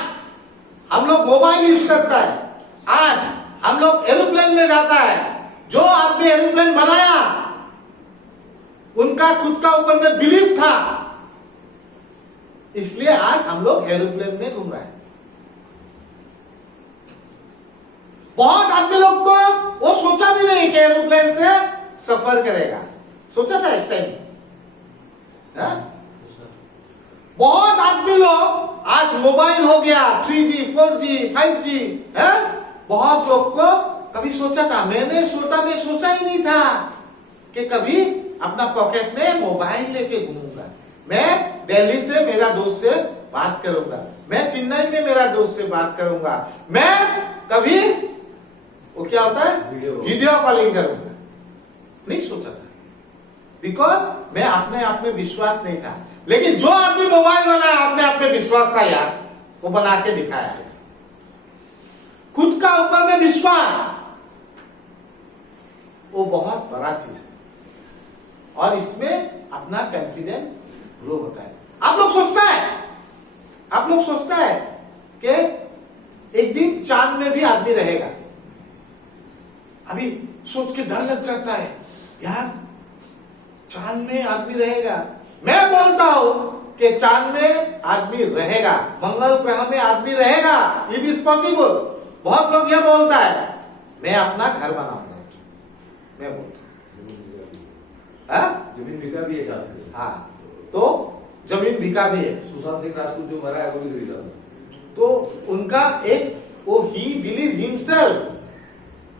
हम लोग मोबाइल यूज करता है, आज हम लोग एरोप्लेन में जाता है, जो आपने एरोप्लेन बनाया उनका खुद का ऊपर में बिलीव था, इसलिए आज हम लोग एरोप्लेन में घूम रहे हैं। बहुत आदमी लोग को वो सोचा भी नहीं कि एरोप्लेन से सफर करेगा, सोचा था एक टाइम। बहुत आदमी लोग आज मोबाइल हो गया, 3G 4G 5G है, बहुत लोग को कभी सोचा था, मैं सोचा ही नहीं था कि कभी अपना पॉकेट में मोबाइल लेके घूमूंगा, मैं दिल्ली से मेरा दोस्त से बात करूंगा, मैं चेन्नई में मेरा दोस्त से बात करूंगा, मैं कभी वो क्या होता है वीडियो कॉलिंग करूंगा। नहीं सोचा था, बिकॉज मैं अपने आप में विश्वास नहीं था। लेकिन जो आदमी मोबाइल बनाया अपने आप में विश्वास था यार, वो बना के दिखाया है। खुद का ऊपर में विश्वास, वो बहुत बड़ा चीज है और इसमें अपना कॉन्फिडेंस ग्रो होता है। आप लोग सोचता है कि एक दिन चांद में भी आदमी रहेगा, अभी सोच के डर लग जाता है यार, चांद में आदमी रहेगा। मैं बोलता हूं कि चांद में आदमी रहेगा, मंगल ग्रह में आदमी रहेगा, इट इज पॉसिबल। बहुत लोग ये बोलता है मैं अपना घर बनाऊंगा, मैं बोलता जमीन बिका भी है साथ में। हाँ, तो जमीन बिका भी है। सुशांत सिंह राजपूत जो मरा है वो भी खरीदा, तो उनका एक वो ही बिलीव हिमसेल्फ।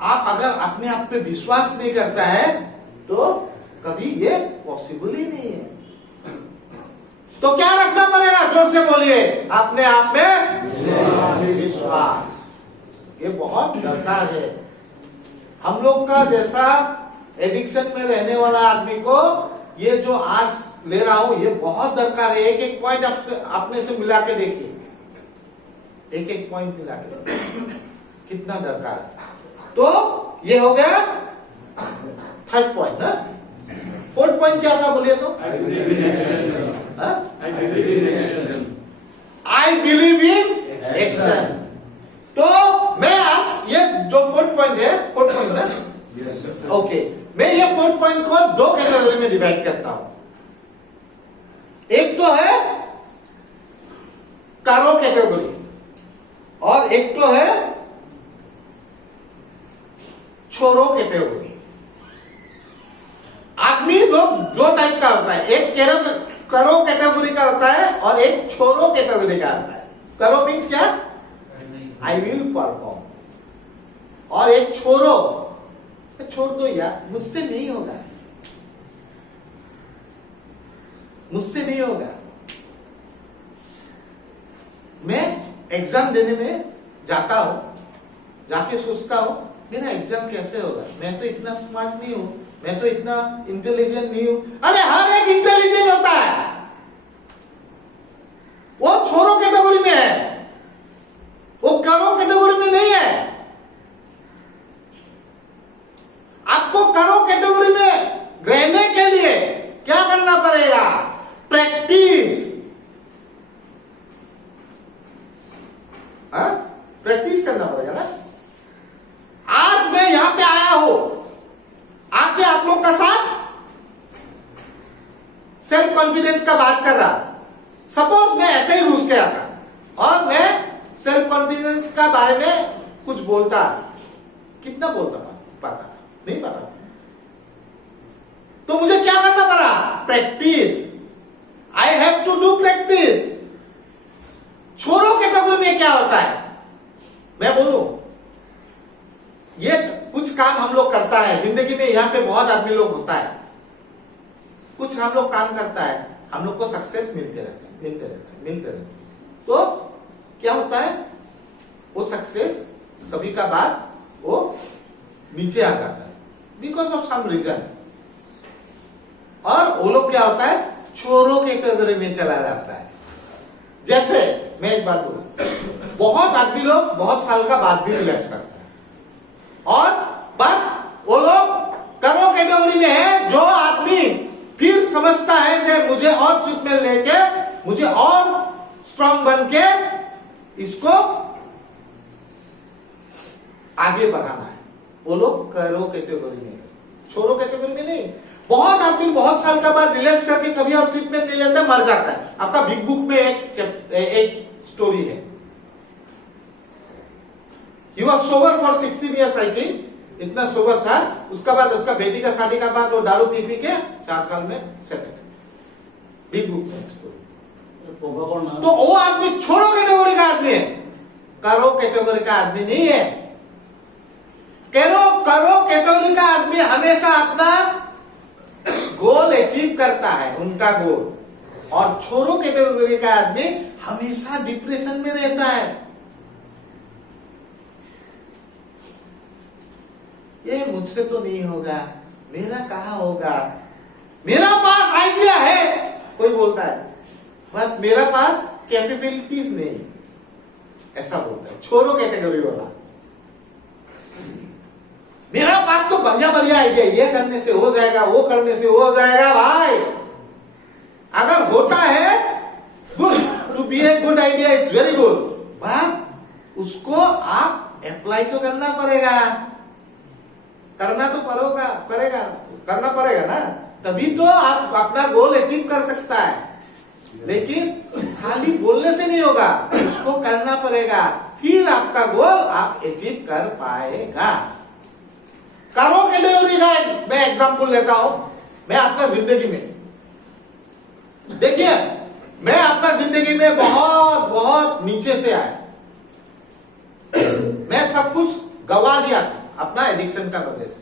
आप अगर अपने आप पे विश्वास नहीं करता है तो कभी ये पॉसिबल ही नहीं है। तो क्या रखना पड़ेगा? जोर से बोलिए, अपने आप में विश्वास। ये बहुत दरकार है। हम लोग का जैसा एडिक्शन में रहने वाला आदमी को ये जो आज ले रहा हूं ये बहुत दरकार है। एक एक पॉइंट अपने से मिला के देखिए, एक एक पॉइंट मिला के कितना दरकार है। तो ये हो गया थर्ड पॉइंट ना। फोर्थ पॉइंट क्या था बोलिए तो? I believe in action. I believe in action. I believe in action. तो मैं आज ये जो फोर्थ पॉइंट है, फोर्थ पॉइंट ना, यस सर। ओके, मैं ये फोर्थ पॉइंट को दो कैटेगरी में डिवाइड करता हूं। एक तो है करो कैटेगरी और एक तो है छोड़ो कैटेगरी। आदमी लोग दो टाइप का होता है, एक करो कैटेगरी का होता है और एक छोड़ो कैटेगरी का होता है। करो मीन्स क्या? I will perform. और एक छोड़ो, छोड़ दो यार, मुझसे नहीं होगा, मुझसे नहीं होगा। मैं एग्जाम देने में जाता हूं, जाके सोचता हूं मेरा एग्जाम कैसे होगा, मैं तो इतना स्मार्ट नहीं हूं, मैं तो इतना इंटेलिजेंट नहीं हूं। अरे हर एक इंटेलिजेंट होता है, वो छोड़ो कैटेगरी में है, करो कैटेगरी में नहीं है। आपको करो कैटेगरी में रहने के लिए क्या करना पड़ेगा? प्रैक्टिस। प्रैक्टिस करना पड़ेगा ना। आज मैं यहां पे आया हूं, आके आप लोग का साथ सेल्फ कॉन्फिडेंस का बात कर रहा। सपोज मैं ऐसे ही घुस के आता और मैं सेल्फ कॉन्फिडेंस का बारे में कुछ बोलता, कितना बोलता पता नहीं पता, तो मुझे क्या करना पड़ा? Practice. I have to do practice. छोरो कैटेगरी में क्या होता है, मैं बोलूं, ये कुछ काम हम लोग करता है जिंदगी में। यहां पे बहुत आदमी लोग होता है, कुछ हम लोग काम करता है, हम लोग को सक्सेस मिलते रहते हैं। तो क्या होता है, वो सक्सेस कभी का बाद वो नीचे आ जाता है बिकॉज ऑफ सम रीजन। और वो लोग क्या होता है, छोरों कैटेगरी में चला जाता है। जैसे मैं एक बात बोलूं, बहुत आदमी लोग बहुत साल का बाद भी रिलैक्स करता है, और बट वो लोग करो कैटेगरी में है। जो आदमी फिर समझता है कि मुझे और ट्रीटमेंट लेके, मुझे और स्ट्रांग बन के इसको आगे बढ़ाना है, वो लोग करो कैटेगरी में, छोरो कैटेगरी में नहीं। बहुत आदमी बहुत साल का बाद रिलैक्स करके कभी और ट्रीटमेंट नहीं लेता, मर जाता है। आपका बिग बुक में एक स्टोरी है। He was sober for 16 years, I think. इतना सोबर था। उसका बाद उसका बेटी का शादी का बाद वो दारू पी के 4 साल में सेटल। बिग बुक में स्टोरी। तो वो आदमी छोरो कैटेगरी का आदमी है, करो कैटेगरी का आदमी नहीं है। करो कैटेगरी का आदमी हमेशा अपना गोल अचीव करता है, उनका गोल। और छोरो कैटेगरी का आदमी हमेशा डिप्रेशन में रहता है। ये मुझसे तो नहीं होगा, मेरा कहां होगा, मेरा पास आइडिया है, कोई बोलता है, बट मेरा पास कैपेबिलिटीज नहीं, ऐसा बोलता है छोरो कैटेगरी वाला। मेरा पास तो बढ़िया बढ़िया आइडिया, ये करने से हो जाएगा, वो करने से हो जाएगा। भाई अगर होता है, good, to be a good idea, it's very good, but उसको आप अप्लाई तो करना पड़ेगा, करना तो करना पड़ेगा ना, तभी तो आप अपना गोल अचीव कर सकता है। लेकिन खाली बोलने से नहीं होगा, उसको करना पड़ेगा, फिर आपका गोल आप अचीव कर पाएगा। करो कैटेगरी का मैं एग्जांपल लेता हूं। मैं अपना जिंदगी में देखिए, मैं अपना जिंदगी में बहुत बहुत नीचे से आया। मैं सब कुछ गवा दिया अपना एडिक्शन का वजह से।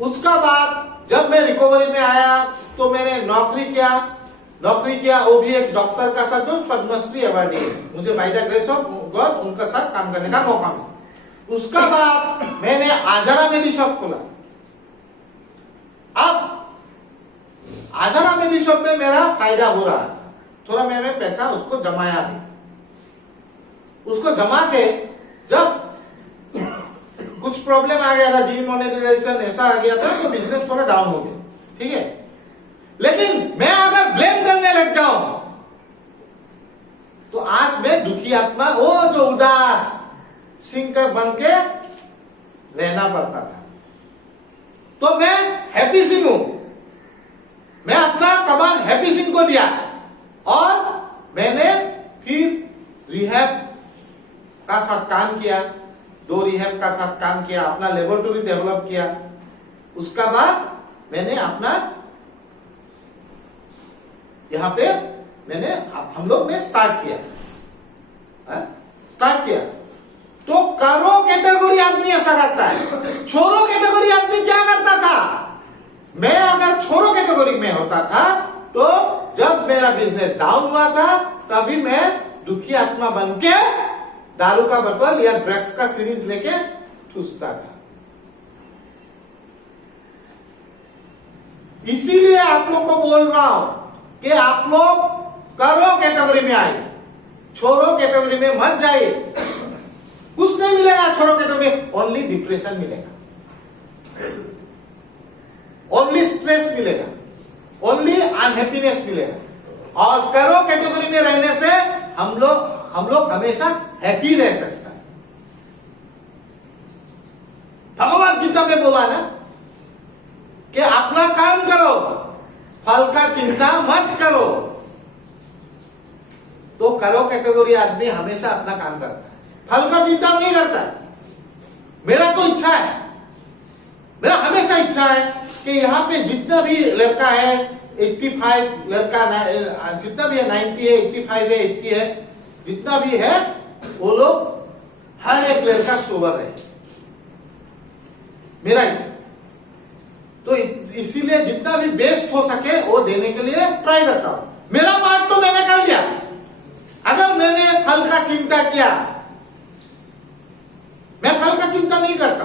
उसका बाद जब मैं रिकवरी में आया तो मैंने नौकरी किया, वो भी एक डॉक्टर का साथ जो पद्मश्री अवार्डी है, मुझे by the grace of God उनका साथ काम करने का मौका मिला। उसका बाद मैंने आजारा मेडी शॉप खोला। अब आजारा मेडी शॉप में मेरा फायदा हो रहा था, थोड़ा मैंने पैसा उसको जमाया भी। उसको जमा के जब कुछ प्रॉब्लम आ गया था, डीमोनेटाइजेशन ऐसा आ गया था, तो बिजनेस थोड़ा डाउन हो गया, ठीक है। लेकिन मैं अगर ब्लेम करने लग जाऊं तो आज मैं दुखी आत्मा, वो जो उदास सिंह का बन के रहना पड़ता था। तो मैं हैप्पी सिंह हूं, मैं अपना कमाल हैप्पी सिंह को दिया, और मैंने फिर रिहैब का साथ काम किया, 2 रिहैब का साथ काम किया, अपना लेबोरेटरी डेवलप किया। उसका बाद मैंने अपना यहां पे हम लोग ने स्टार्ट किया। तो करो कैटेगरी आदमी ऐसा करता है। छोरो कैटेगरी आदमी क्या करता था, मैं अगर छोरो कैटेगरी में होता था तो जब मेरा बिजनेस डाउन हुआ था तभी मैं दुखी आत्मा बन के दारू का बोतल या ड्रग्स का सीरीज लेके ठूसता था। इसीलिए आप लोग को बोल रहा हूं कि आप लोग करो कैटेगरी में आइए, छोरो कैटेगरी में मत जाइए, कुछ नहीं मिलेगा छोरो कैटेगरी में, ओनली डिप्रेशन मिलेगा, ओनली स्ट्रेस मिलेगा, ओनली अनहैप्पीनेस मिलेगा। और करो कैटेगरी में रहने से हम लोग हमेशा हैप्पी रह सकता है। भगवान गीता में बोला ना कि अपना काम करो, फल का चिंता मत करो। तो करो कैटेगरी आदमी हमेशा अपना काम करता है, फल का चिंता नहीं करता। मेरा तो इच्छा है, मेरा हमेशा इच्छा है कि यहाँ पे जितना भी लड़का है 85 लड़का, जितना भी है 90 है, 85 है, 80 है, जितना भी है वो लोग हर एक लड़का सोबर है, मेरा इच्छा। तो इसीलिए जितना भी बेस्ट हो सके वो देने के लिए ट्राई करता हूं। मेरा पार्ट तो मैंने कर लिया। अगर मैंने फल का चिंता किया, मैं फल का चिंता नहीं करता,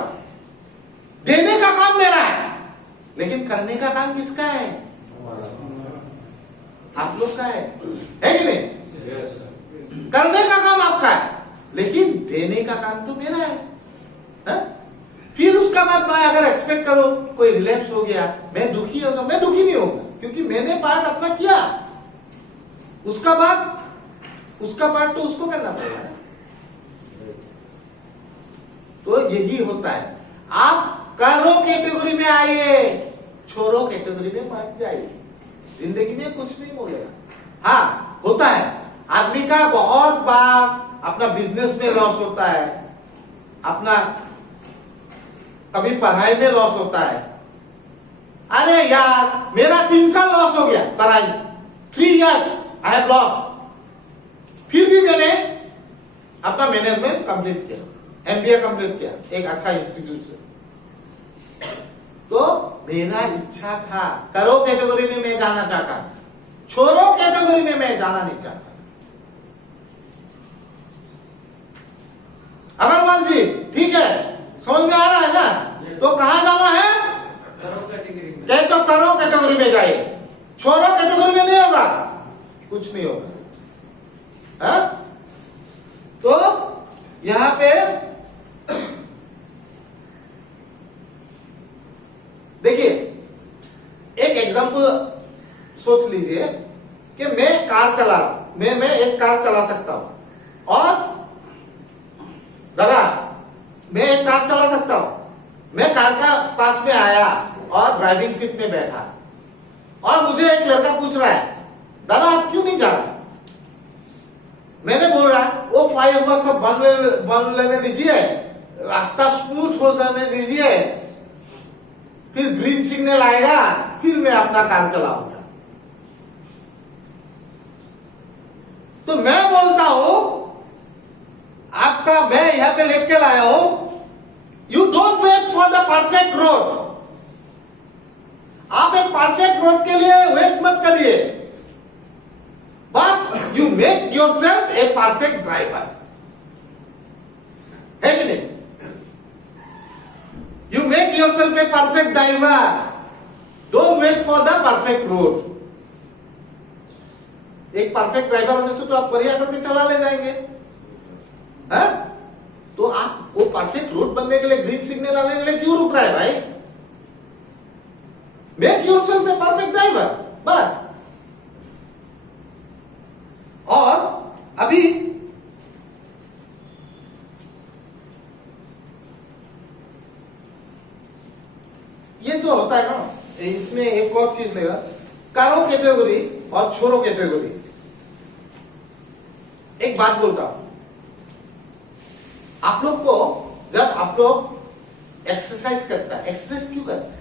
देने का काम मेरा है, लेकिन करने का काम किसका है? आप लोग का है कि नहीं? करने का काम आपका है, लेकिन देने का काम तो मेरा है। फिर उसका बाद मैं अगर एक्सपेक्ट करो कोई रिलैप्स हो गया, मैं दुखी हो तो मैं दुखी नहीं होगा, क्योंकि मैंने पार्ट अपना किया। उसका पार्ट तो उसको करना पड़ेगा। तो यही होता है, आप करो कैटेगरी में आइए, छोरो कैटेगरी में मत जाइए। जिंदगी में कुछ नहीं बोलेगा। हाँ, होता है आदमी का बहुत बार अपना बिजनेस में लॉस होता है, अपना कभी पढ़ाई में लॉस होता है। अरे यार मेरा 3 साल लॉस हो गया पढ़ाई, 3 years आई हैव लॉस। फिर भी मैंने अपना मैनेजमेंट कंप्लीट किया, MBA कंप्लीट किया एक अच्छा इंस्टीट्यूट से। तो मेरा इच्छा था, करो कैटेगरी में मैं जाना चाहता, छोरो कैटेगरी में मैं जाना नहीं चाहता। अग्रवाल जी ठीक है, समझ में आ रहा है ना? तो कहां जाना है? करो कैटेगरी में। कह तो करो कैटेगरी में जाइए, छोरो कैटेगरी में नहीं होगा, कुछ नहीं होगा। हा? तो यहां पे देखिए एक एग्जांपल सोच लीजिए कि मैं कार चला रहा हूं, मैं एक कार चला सकता हूं, और दादा मैं एक कार चला सकता हूं। मैं कार का पास में आया और ड्राइविंग सीट में बैठा, और मुझे एक लड़का पूछ रहा है, दादा आप क्यों नहीं जा रहे? मैंने बोल रहा वो फ्लाईओवर सब बंद लेने दीजिए, रास्ता स्मूथ हो जाने दीजिए, फिर ग्रीन सिग्नल आएगा, फिर मैं अपना कार चलाऊंगा। तो मैं बोलता हूं आपका, मैं यहां पे लेके लाया हूं, you don't wait for the perfect road. आप एक परफेक्ट रोड के लिए वेट मत करिए, but you make yourself a perfect driver, है कि नहीं? You make yourself a perfect driver. Don't wait for the perfect road. एक परफेक्ट ड्राइवर होने से तो आप बढ़िया करके चला ले जाएंगे, है? तो आप वो परफेक्ट रोड बनने के लिए, ग्रीन सिग्नल आने के लिए क्यों रुक रहा है भाई? Make yourself a perfect driver, बस। और अभी ये जो होता है ना, इसमें एक और चीज लेगा, करो कैटेगरी और छोरो कैटेगरी। एक बात बोलता हूं, आप लोग को जब आप लोग एक्सरसाइज करता है, एक्सरसाइज क्यों करता है?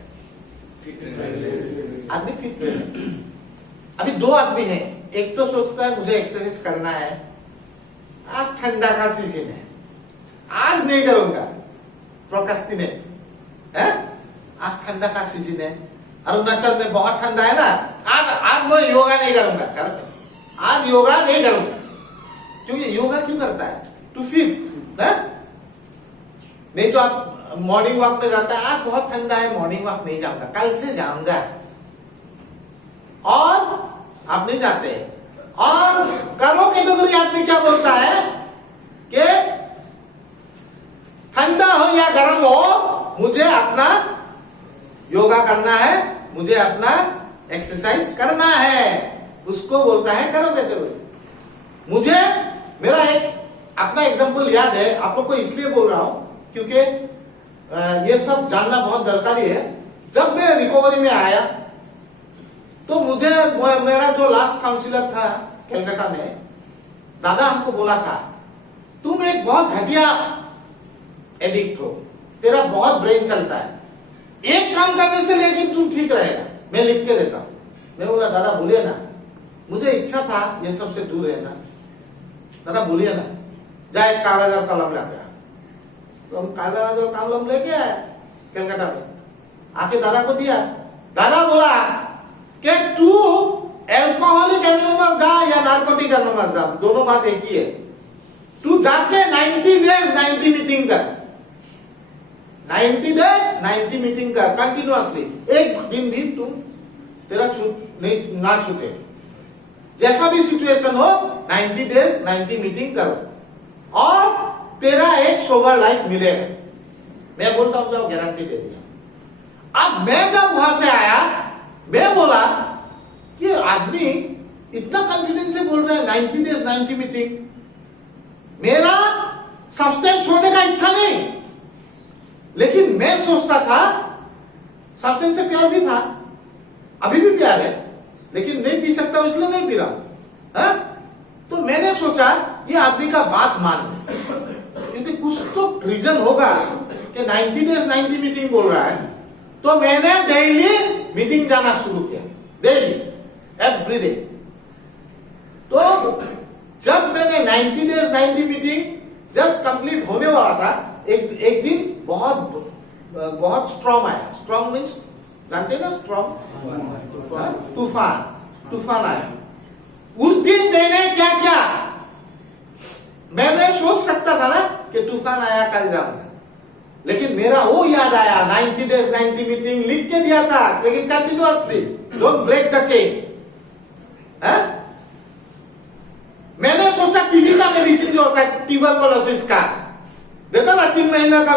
आदमी फिट रहना। अभी 2 आदमी हैं, एक तो सोचता है मुझे एक्सरसाइज करना है, आज ठंडा का सीजन है, आज नहीं करूंगा, प्रोक्रेस्टिनेट है। आज ठंडा का सीजन है, अरुणाचल में बहुत ठंडा है ना, आज मैं योगा नहीं करूंगा, आज योगा नहीं करूंगा। क्योंकि योगा क्यों करता है? टू फिट है। नहीं तो आप मॉर्निंग वॉक में जाता है, आज बहुत ठंडा है मॉर्निंग वॉक नहीं जाऊंगा, कल से जाऊंगा, और आप नहीं जाते। और कर्मों कैटेगरी आदमी क्या बोलता है कि ठंडा हो या गर्म हो, मुझे अपना योगा करना है, मुझे अपना एक्सरसाइज करना है, उसको बोलता है कर्म कैटेगरी। मुझे मेरा एक अपना एग्जांपल याद है, आप लोग को इसलिए बोल रहा हूं क्योंकि ये सब जानना बहुत दरकारी है। जब मैं रिकवरी में आया तो मुझे मेरा जो लास्ट काउंसलर था कलकत्ता में, दादा हमको बोला था तुम एक बहुत घटिया एडिक्ट हो, तेरा बहुत ब्रेन चलता है, एक काम करने से लेकिन तू ठीक रहेगा, मैं लिख के देता हूं। मैं बोला दादा बोलिए ना, मुझे इच्छा था ये सबसे दूर रहना। दादा बोलिए ना, जाए कागज और कलम लेके आ। तो हम कागज और कलम लेके आए कलकत्ता में, आके दादा को दिया। दादा बोला कि तू एल्कोहलिक एनोनिमस जा या नार्कोटिक एनोनिमस जा, दोनों बात एक ही है। तू जाके 90 डेज 90 मीटिंग कर, 90 डेज 90 मीटिंग कर कंटिन्यूअसली, एक दिन भी तुम तेरा छूट नहीं ना छूटे, जैसा भी सिचुएशन हो 90 डेज 90 मीटिंग करो और तेरा एक सोबर लाइफ मिलेगा। मैं बोलता हूं जाओ, गारंटी दे दिया। अब मैं जब वहां से आया, मैं बोला कि आदमी इतना कॉन्फिडेंस से बोल रहा है 90 डेज 90 मीटिंग, मेरा सब्सटेंस छोड़ने का इच्छा नहीं, लेकिन मैं सोचता था सब्सटेंस से प्यार भी था, अभी भी प्यार है, लेकिन नहीं पी सकता इसलिए नहीं पी रहा। तो मैंने सोचा ये आदमी का बात मान, क्योंकि कुछ तो रीजन होगा कि 90 डेज 90 मीटिंग बोल रहा है। तो मैंने डेली मीटिंग जाना शुरू किया, डेली एवरी डे। तो जब मैंने 90 डेज 90 मीटिंग जस्ट कंप्लीट होने वाला था, एक दिन बहुत स्ट्रॉन्ग आया। स्ट्रॉन्ग मीन्स जानते हैं ना, स्ट्रॉन्ग तूफान आया। उस दिन मैंने क्या किया, मैंने सोच सकता था ना कि तूफान आया कल जाऊंगा, लेकिन मेरा वो याद आया 90 डेज 90 मीटिंग लिख के दिया था, लेकिन continuously don't break the chain. मैंने सोचा टीबी का मेडिसिन जो होता है ट्यूबरकुलोसिस का, देखा ना 3 महीना का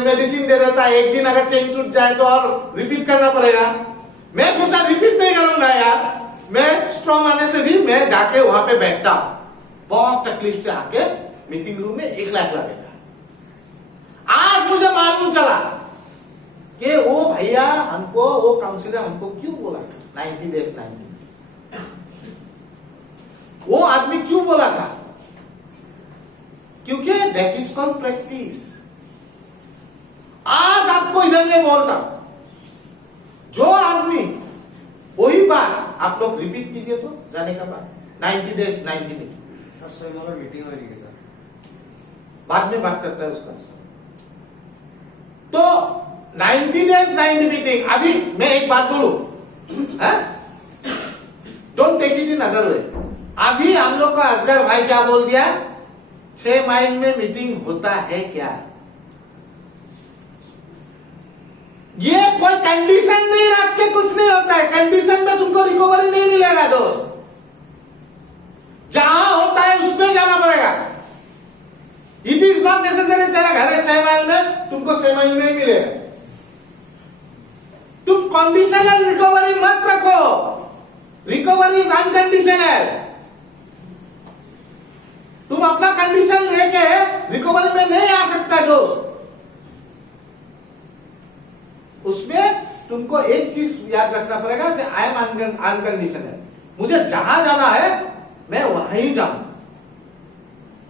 मेडिसिन दे देता है, एक दिन अगर चेन टूट जाए तो और रिपीट करना पड़ेगा। मैं सोचा रिपीट नहीं करूंगा यार, मैं स्ट्रॉन्ग आने से भी मैं जाके वहां पे बैठता, बहुत तकलीफ से आके मीटिंग रूम में एकला बैठा। आज मुझे मालूम चला कि वो भैया हमको, वो काउंसलर हमको क्यों बोला 90 डेज 90, वो आदमी क्यों बोला था, क्योंकि दैट इज कॉल्ड प्रैक्टिस। आज आपको इधर में बोलता, जो आदमी वही बात आप लोग रिपीट कीजिए तो जाने का बाद 90 डेज 90 मीटिंग। सर हमारा मीटिंग हो रही है सर, बाद में बात करता है उसका। तो 90 डेज 90 मीटिंग, अभी मैं एक बात बोलूं, don't take it in other way. अभी हम लोग का असगर भाई क्या बोल दिया, 6 माइल में मीटिंग होता है क्या? ये कोई कंडीशन नहीं रख के कुछ नहीं होता है, कंडीशन में तुमको रिकवरी नहीं मिलेगा दोस्त। जहां होता है उसमें जाना पड़ेगा। इट इज नॉट नेसेसरी तेरा घर है 6 माइल में, तुमको 6 माइल में ही मिलेगा। तुम कंडीशनल रिकवरी मत रखो, रिकवरी इज अनकंडीशनल। तुम अपना कंडीशन लेके रिकवरी में नहीं आ सकता दोस्त। उसमें तुमको एक चीज याद रखना पड़ेगा कि आई एम अनकंडीशनल, मुझे जहां जाना है मैं वहीं जाऊं।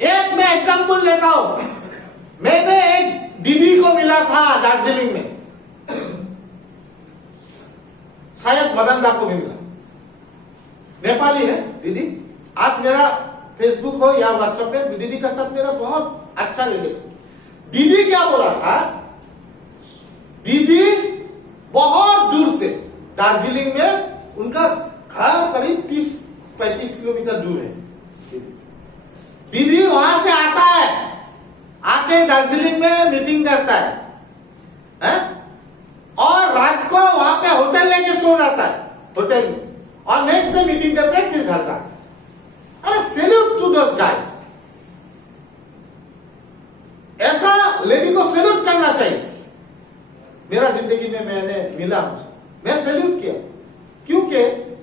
एक मैं एग्जांपल लेता हूं, मैंने एक दीदी को मिला था दार्जिलिंग में, शायद मदन दा को भी मिला, नेपाली है दीदी। आज मेरा फेसबुक हो या व्हाट्सएप पे दीदी का साथ मेरा बहुत अच्छा रिलेशन। दीदी क्या बोला था, दीदी बहुत दूर से दार्जिलिंग में उनका घर करीब 30-35 किलोमीटर दूर है। दीदी वहां से आता है, आके दार्जिलिंग में मीटिंग करता है, और रात को वहां पे होटल लेके सो जाता है होटल में, और नेक्स्ट डे मीटिंग करके फिर घर जाता है। अरे सैल्यूट टू दोस गाइस, ऐसा लेडी को सैल्यूट करना चाहिए। मेरा जिंदगी में मैंने मिला मुझे, मैं सैल्यूट किया, क्योंकि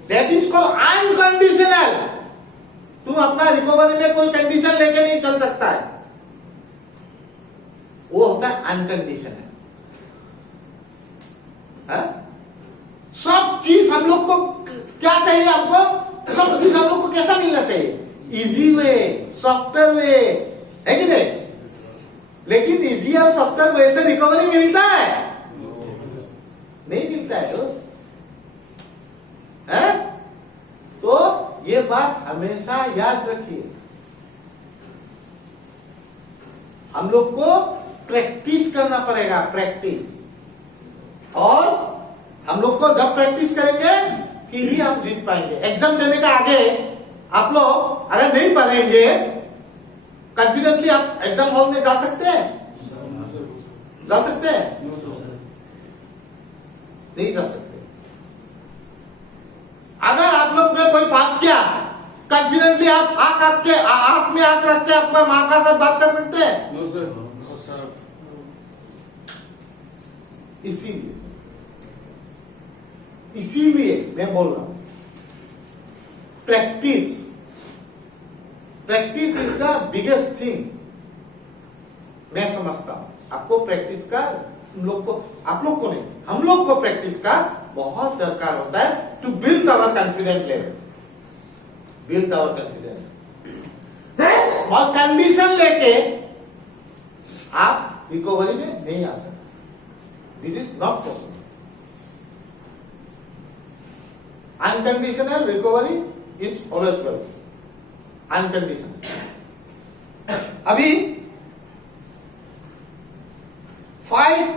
दैट इज कॉल्ड अनकंडीशनल। तुम अपना रिकवरी में कोई कंडीशन लेके नहीं चल सकता है, वो होता है अनकंडीशनल। सब चीज हम लोग को क्या चाहिए, हमको सब चीज हम लोग को कैसा मिलना चाहिए, इजी वे, सॉफ्टवेयर वे, है कि नहीं? लेकिन इजी और सॉफ्टवेयर वे से रिकवरी मिलता है? नहीं मिलता है दोस्त, है? तो ये बात हमेशा याद रखिए, हम लोग को प्रैक्टिस करना पड़ेगा, प्रैक्टिस। और हम लोग को जब प्रैक्टिस करेंगे कि ही हम जीत पाएंगे। एग्जाम देने का आगे आप लोग अगर नहीं पढ़ेंगे, कॉन्फिडेंटली आप एग्जाम हॉल में जा सकते हैं? जा सकते हैं? नहीं जा सकते। अगर आप लोग ने कोई बात किया, कॉन्फिडेंटली आप आंख में आंख रख के अपना मां का साथ बात कर सकते हैं? No sir. इसीलिए मैं बोल रहा हूं, practice is the biggest thing. मैं समझता हूं आपको प्रैक्टिस का, आप लोग को नहीं, हम लोग को प्रैक्टिस का बहुत दरकार होता है to build our confidence level, build our confidence. और कंडीशन लेके आप रिकवरी में नहीं आ सकते, this is not possible. Unconditional recovery is always well, unconditional. अभी फाइट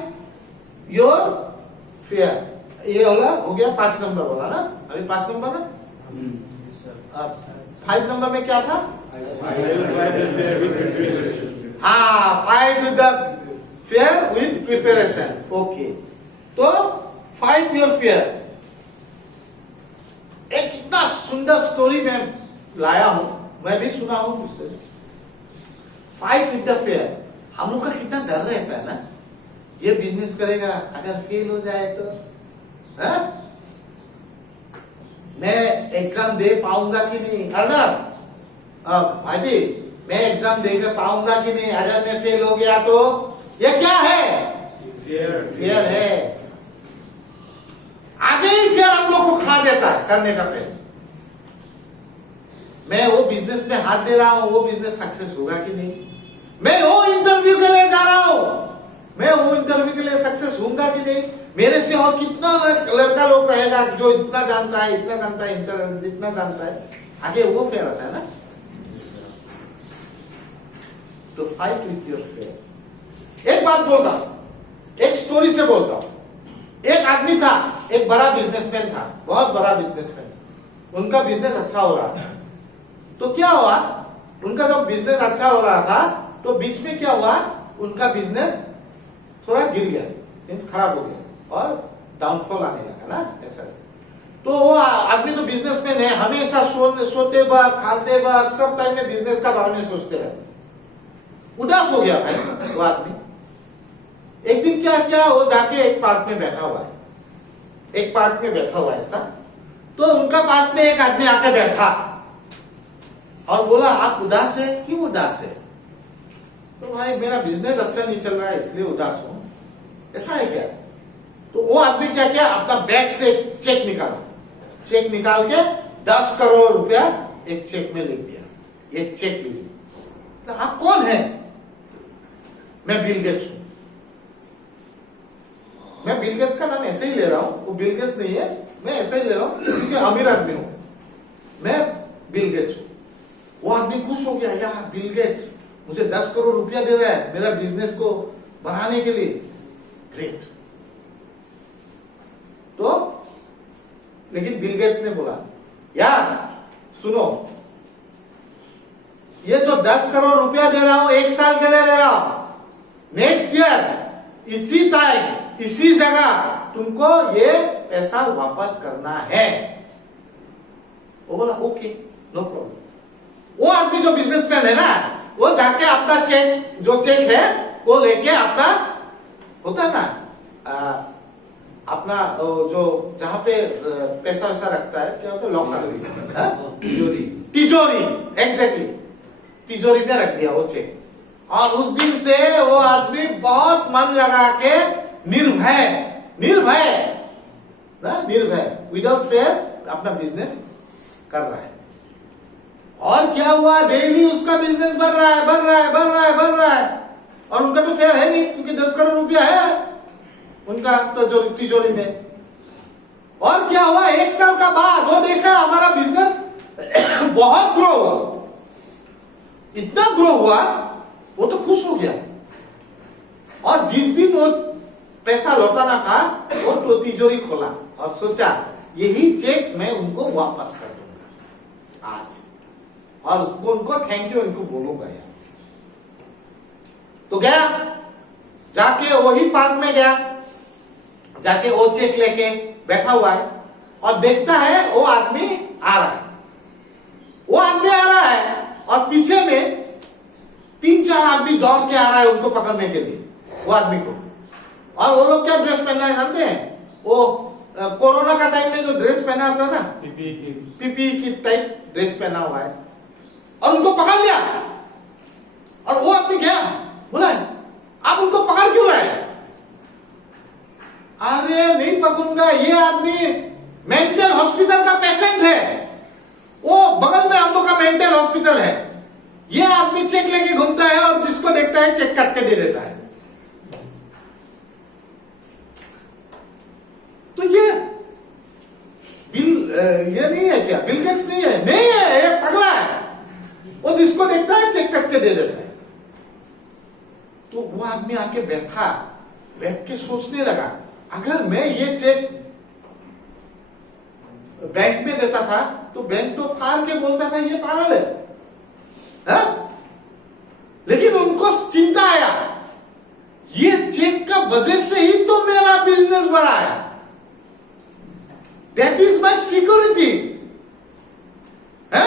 योर फियर, ये हो गया 5 नंबर बोला ना, अभी 5 नंबर ना, 5 नंबर में क्या था? हाँ, fight with the fear with preparation. Okay, तो फाइट योर फियर। एक इतना सुंदर स्टोरी मैं लाया हूं, मैं भी सुना हूं उससे। Fight with the fear. हम लोग का कितना डर रहता है ना, ये बिजनेस करेगा अगर फेल हो जाए तो, है? मैं एग्जाम दे पाऊंगा कि नहीं, अर्नब भाई मैं एग्जाम दे पाऊंगा कि नहीं, अगर मैं फेल हो गया तो? ये क्या है? फियर है। आगे ही फियर हम लोग को खा देता है करने का पहले। मैं वो बिजनेस में हाथ दे रहा हूं, वो बिजनेस सक्सेस होगा कि नहीं? मैं वो इंटरव्यू के लिए जा रहा हूं, मैं वो इंटरव्यू के लिए सक्सेस होऊंगा कि नहीं? मेरे से और कितना लड़का लोग रहेगा जो इतना जानता है, इतना जानता है, इतना जानता है, आगे वो फेयर आता है ना। तो फाइट विथ योर फेयर। एक बात बोल रहा हूं, एक स्टोरी से बोलता हूं। एक आदमी था, एक बड़ा बिजनेसमैन था, बहुत बड़ा बिजनेसमैन। उनका बिजनेस अच्छा हो रहा था। तो क्या हुआ, उनका जब बिजनेस अच्छा हो रहा था तो बीच में क्या हुआ, उनका बिजनेस थोड़ा गिर गया, मीन्स खराब हो गया और डाउनफॉल आने लगा ना, ऐसा। तो वो आदमी तो बिजनेसमैन है, हमेशा सोते वक्त, खाते वक्त, सब टाइम में बिजनेस का बारे में सोचते रहते। उदास हो गया भाई वो आदमी। एक दिन क्या किया, वो जाके एक पार्क में बैठा हुआ है, एक पार्क में बैठा हुआ है ऐसा। तो उनका पास में एक आदमी आके बैठा और बोला, आप उदास है? क्यों उदास है? तो भाई मेरा बिजनेस अच्छा नहीं चल रहा है इसलिए उदास हूं। ऐसा है क्या? तो वो आदमी क्या किया, अपना बैग से चेक निकाला, चेक निकाल के 10 करोड़ रुपया एक चेक में लिख दिया, ये चेक लीजिए। तो आप कौन है? मैं बिल गेट्स हूं। मैं बिल गेट्स का नाम ऐसे ही ले रहा हूं, वो बिल गेट्स नहीं है, मैं ऐसे ही ले रहा हूं क्योंकि अमीर आदमी हूं, मैं बिल गेट्स हूं। वो आदमी खुश हो गया, यार बिल गेट्स मुझे 10 करोड़ रुपया दे रहा है मेरा बिजनेस को बढ़ाने के लिए, ग्रेट। तो लेकिन बिल गेट्स ने बोला, यार सुनो, ये जो 10 करोड़ रुपया दे रहा हूं 1 साल के लिए दे रहा हूं, नेक्स्ट ईयर इसी टाइम इसी जगह तुमको ये पैसा वापस करना है। वो बोला ओके नो प्रॉब्लम। वो आदमी जो बिजनेसमैन है ना, वो जाके अपना चेक, जो चेक है वो लेके अपना होता है ना अपना जो जहां पे पैसा वैसा रखता है, क्या होता है, लॉकर, तिजोरी। तिजोरी, एग्जैक्टली, तिजोरी में रख दिया वो चेक। और उस दिन से वो आदमी बहुत मन लगा के निर्भय निर्भय ना, निर्भय, विदाउट फेयर अपना बिजनेस कर रहा है। और क्या हुआ, डेली उसका बिजनेस बढ़ रहा है, बढ़ रहा है, बढ़ रहा है, बढ़ रहा है। और उनका तो फेयर है नहीं, क्योंकि 10 करोड़ रुपया है उनका तो तिजोरी में। और क्या हुआ, 1 साल का बाद वो देखा हमारा बिजनेस बहुत ग्रो हुआ, इतना ग्रो हुआ, वो तो खुश हो गया। और जिस दिन वो पैसा लौटाना था, वो तो तिजोरी खोला और सोचा यही चेक मैं उनको वापस कर दूंगा आज, और उसको उनको थैंक यू उनको बोलूंगा यार। तो गया, जाके वही पार्क में गया, जाके वो चेक लेके बैठा हुआ है और देखता है वो आदमी आ रहा है। वो आदमी आ रहा है और पीछे में 3-4 आदमी दौड़ के आ रहा है उनको पकड़ने के लिए, वो आदमी को। और वो लोग क्या ड्रेस पहना है जानते हैं, वो कोरोना का टाइम में जो ड्रेस पहना था ना, पीपी की टाइप ड्रेस पहना हुआ है, और उनको पकड़ लिया। और वो आदमी गया, बोला आप उनको पकड़ क्यों रहे हैं? अरे नहीं पकड़ूंगा, ये आदमी मेंटल हॉस्पिटल का पेशेंट है, वो बगल में हम लोग का मेंटल हॉस्पिटल है। ये आदमी चेक लेके घूमता है और जिसको देखता है चेक काट के दे देता है। तो ये नहीं है क्या, बिल गेट्स नहीं है? नहीं है, ये पगला है। वो जिसको देखता है चेक काट के दे देता है। तो वो आदमी आके बैठ के सोचने लगा, अगर मैं ये चेक बैंक में देता था तो बैंक तो फाड़ के बोलता था ये पागल है, लेकिन उनको चिंता आया, ये चेक का वजह से ही तो मेरा बिजनेस बढ़ा है, दैट इज माई सिक्योरिटी है।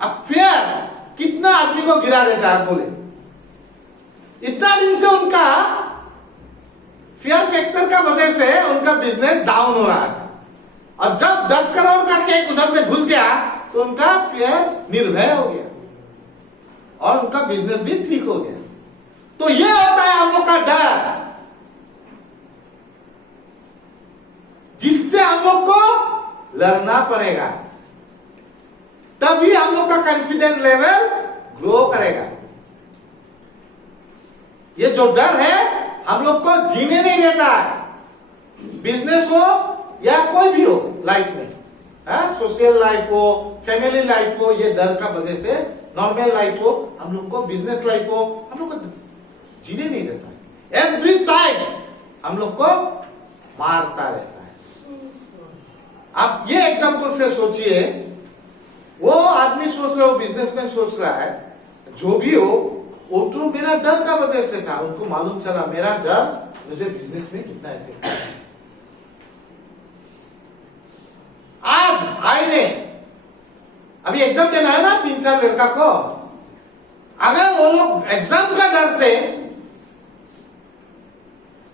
अब फेयर कितना आदमी को गिरा देता है, बोले इतना दिन से उनका फेयर फैक्टर का वजह से उनका बिजनेस डाउन हो रहा था, और जब 10 करोड़ का चेक उधर में घुस गया तो उनका फेयर निर्भय हो गया और उनका बिजनेस भी ठीक हो गया। तो ये होता है हम लोग का डर, जिससे हम लोग को लड़ना पड़ेगा, तभी हम लोग का कॉन्फिडेंस लेवल ग्रो करेगा। ये जो डर है हम लोग को जीने नहीं देता है, बिजनेस हो या कोई भी हो लाइफ में, सोशल लाइफ हो, फैमिली लाइफ हो, ये डर का वजह से, नॉर्मल लाइफ हो, हम लोग को बिजनेस लाइफ हो, हम लोग को जीने नहीं देता है। एवरी टाइम हम लोग को मारता रहता है। आप ये एग्जांपल से सोचिए, वो आदमी सोच रहा हो, बिजनेसमैन सोच रहा है, जो भी हो वो तो मेरा डर का वजह से था, उनको मालूम चला मेरा डर मुझे बिजनेस में कितना इफेक्ट है। आज भाई ने अभी एग्जाम देना है ना 3-4 लड़का को, अगर वो लोग एग्जाम का डर से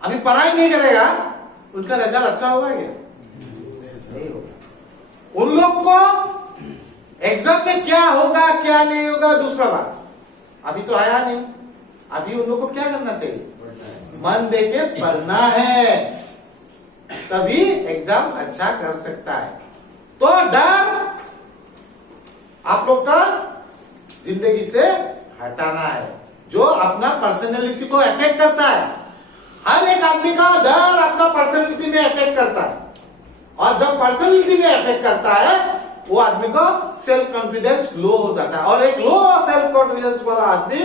अभी पढ़ाई नहीं करेगा, उनका रिजल्ट अच्छा होगा क्या? नहीं होगा। उन लोग को एग्जाम में क्या होगा क्या नहीं होगा दूसरा बात, अभी तो आया नहीं, अभी उन लोग को क्या करना चाहिए? मन दे के पढ़ना है, तभी एग्जाम अच्छा कर सकता है। तो डर आप लोग का जिंदगी से हटाना है, जो अपना पर्सनैलिटी को अफेक्ट करता है। हर एक आदमी का डर अपना पर्सनैलिटी में अफेक्ट करता है, और जब पर्सनैलिटी में अफेक्ट करता है वो आदमी का सेल्फ कॉन्फिडेंस लो हो जाता है, और एक लो सेल्फ कॉन्फिडेंस वाला आदमी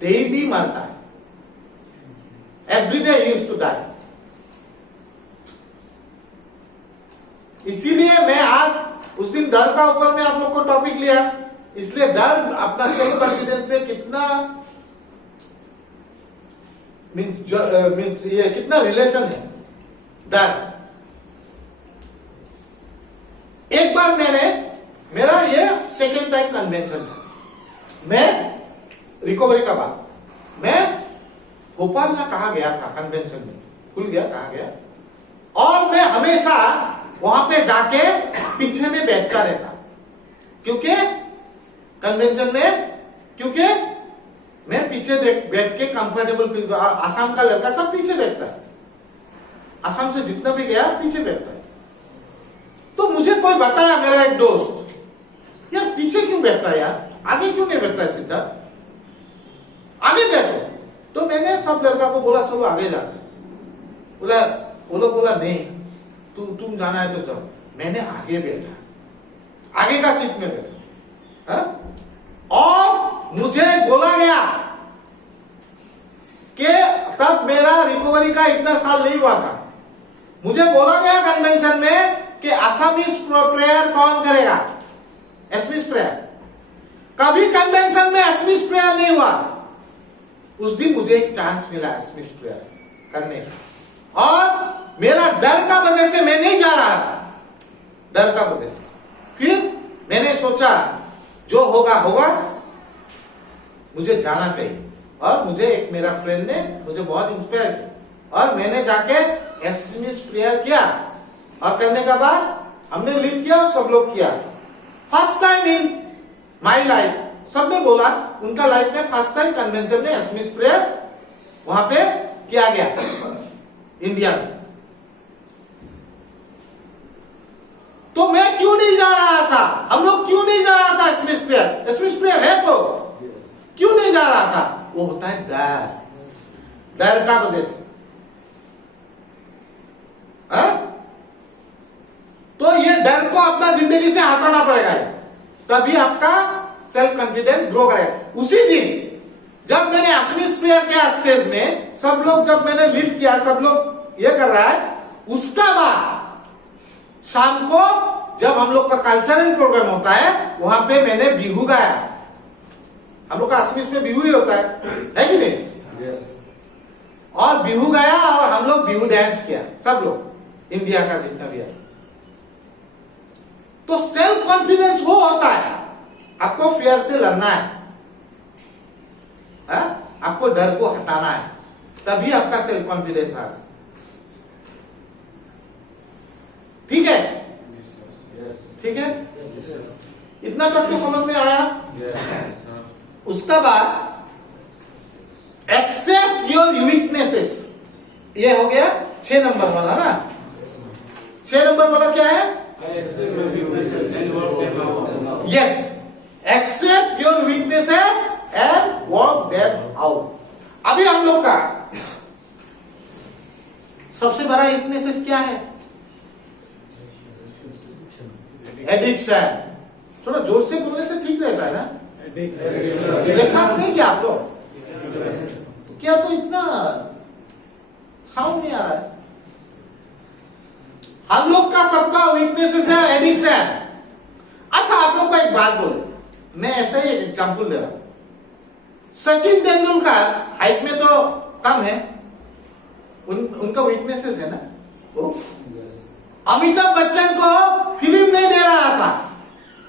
डेली मरता है, everyday he used to die. इसीलिए मैं आज उस दिन डर का ऊपर में आप लोग को टॉपिक लिया, इसलिए डर अपना सेल्फ कॉन्फिडेंस से कितना मीन्स ये कितना रिलेशन है डर। एक बार मेरा ये सेकेंड टाइम कन्वेंशन है। मैं रिकवरी का बात, मैं भोपाल ना कहा गया था कन्वेंशन में, भूल गया कहा गया, और मैं हमेशा वहां पे जाके पीछे में बैठता रहता, क्योंकि कन्वेंशन में, क्योंकि मैं पीछे बैठ के कंफर्टेबल फील कर, आसाम का लड़का सब पीछे बैठता है, आसाम से जितना भी गया पीछे बैठता है। तो मुझे कोई बताया, मेरा एक दोस्त, यार पीछे क्यों बैठता है यार, आगे क्यों नहीं बैठता है, सीधा आगे बैठो। तो मैंने सब लड़का को बोला चलो आगे जाते, बोला, वो लोग बोला नहीं तुम जाना है तो जाओ। मैंने आगे बैठा, आगे का सीट में बैठा, हा? और मुझे बोला गया कि तब मेरा रिकवरी का इतना साल नहीं हुआ था, मुझे बोला गया कन्वेंशन में कि आसामीज प्रेयर कौन करेगा, एसमीज प्रेयर। कभी कन्वेंशन में एसमीज प्रेयर नहीं हुआ। उस दिन मुझे एक चांस मिला एसमीज प्रेयर करने का, और मेरा डर का वजह से मैं नहीं जा रहा था, डर का वजह से। फिर मैंने सोचा जो होगा होगा, मुझे जाना चाहिए, और मुझे एक मेरा फ्रेंड ने मुझे बहुत इंस्पायर किया, और मैंने जाके एसमीज प्रेयर किया, और करने के बाद हमने लीड किया, सब लोग किया। First time in my life, सबने बोला उनका लाइफ में फर्स्ट टाइम कन्वेंशन में एसमीज प्रेयर वहां पे किया गया इंडिया में। तो मैं क्यों नहीं जा रहा था, हम लोग क्यों नहीं जा रहा था एसमीज प्रेयर, एसमीज प्रेयर है तो क्यों नहीं जा रहा था, वो होता है डर, डर का वजह से। तो ये डर को अपना जिंदगी से हटाना पड़ेगा, तभी आपका सेल्फ कॉन्फिडेंस ग्रो करेगा। उसी दिन जब मैंने एसमीज प्रेयर किया स्टेज में, सब लोग, जब मैंने लीड किया, सब लोग ये कर रहा है, उसका बाद शाम को जब हम लोग का कल्चरल प्रोग्राम होता है, वहां पे मैंने बिहू गाया। हम लोग का एसमीज में बिहू ही होता है कि नहीं? Yes. और बिहू गाया, और हम लोग बिहू डांस किया, सब लोग इंडिया का जितना भी है। तो सेल्फ कॉन्फिडेंस वो होता है, आपको फियर से लड़ना है, आपको डर को हटाना है, तभी आपका सेल्फ कॉन्फिडेंस आ जाए। ठीक है, ठीक है, इतना तक तो समझ में आया। उसका बाद एक्सेप्ट योर वीकनेसेस, ये हो गया 6 नंबर वाला ना। 6 नंबर वाला क्या है? Yes, except your weaknesses and work them out. अभी हम लोग का सबसे बड़ा वीकनेसेस क्या है? एडिक्शन। थोड़ा जोर से बोलने से ठीक रहता है ना, एहसास नहीं किया आप लोग? तो क्या तो इतना साउंड नहीं आ रहा है? हम लोग का सबका वीकनेसेस है एडिक्शन। अच्छा, आप लोग को एक बात बोले, मैं ऐसा ही एग्जांपल दे रहा हूं। सचिन तेंदुलकर हाइट में तो कम है, उनका वीकनेसेस है ना वो। अमिताभ बच्चन को फिल्म नहीं दे रहा था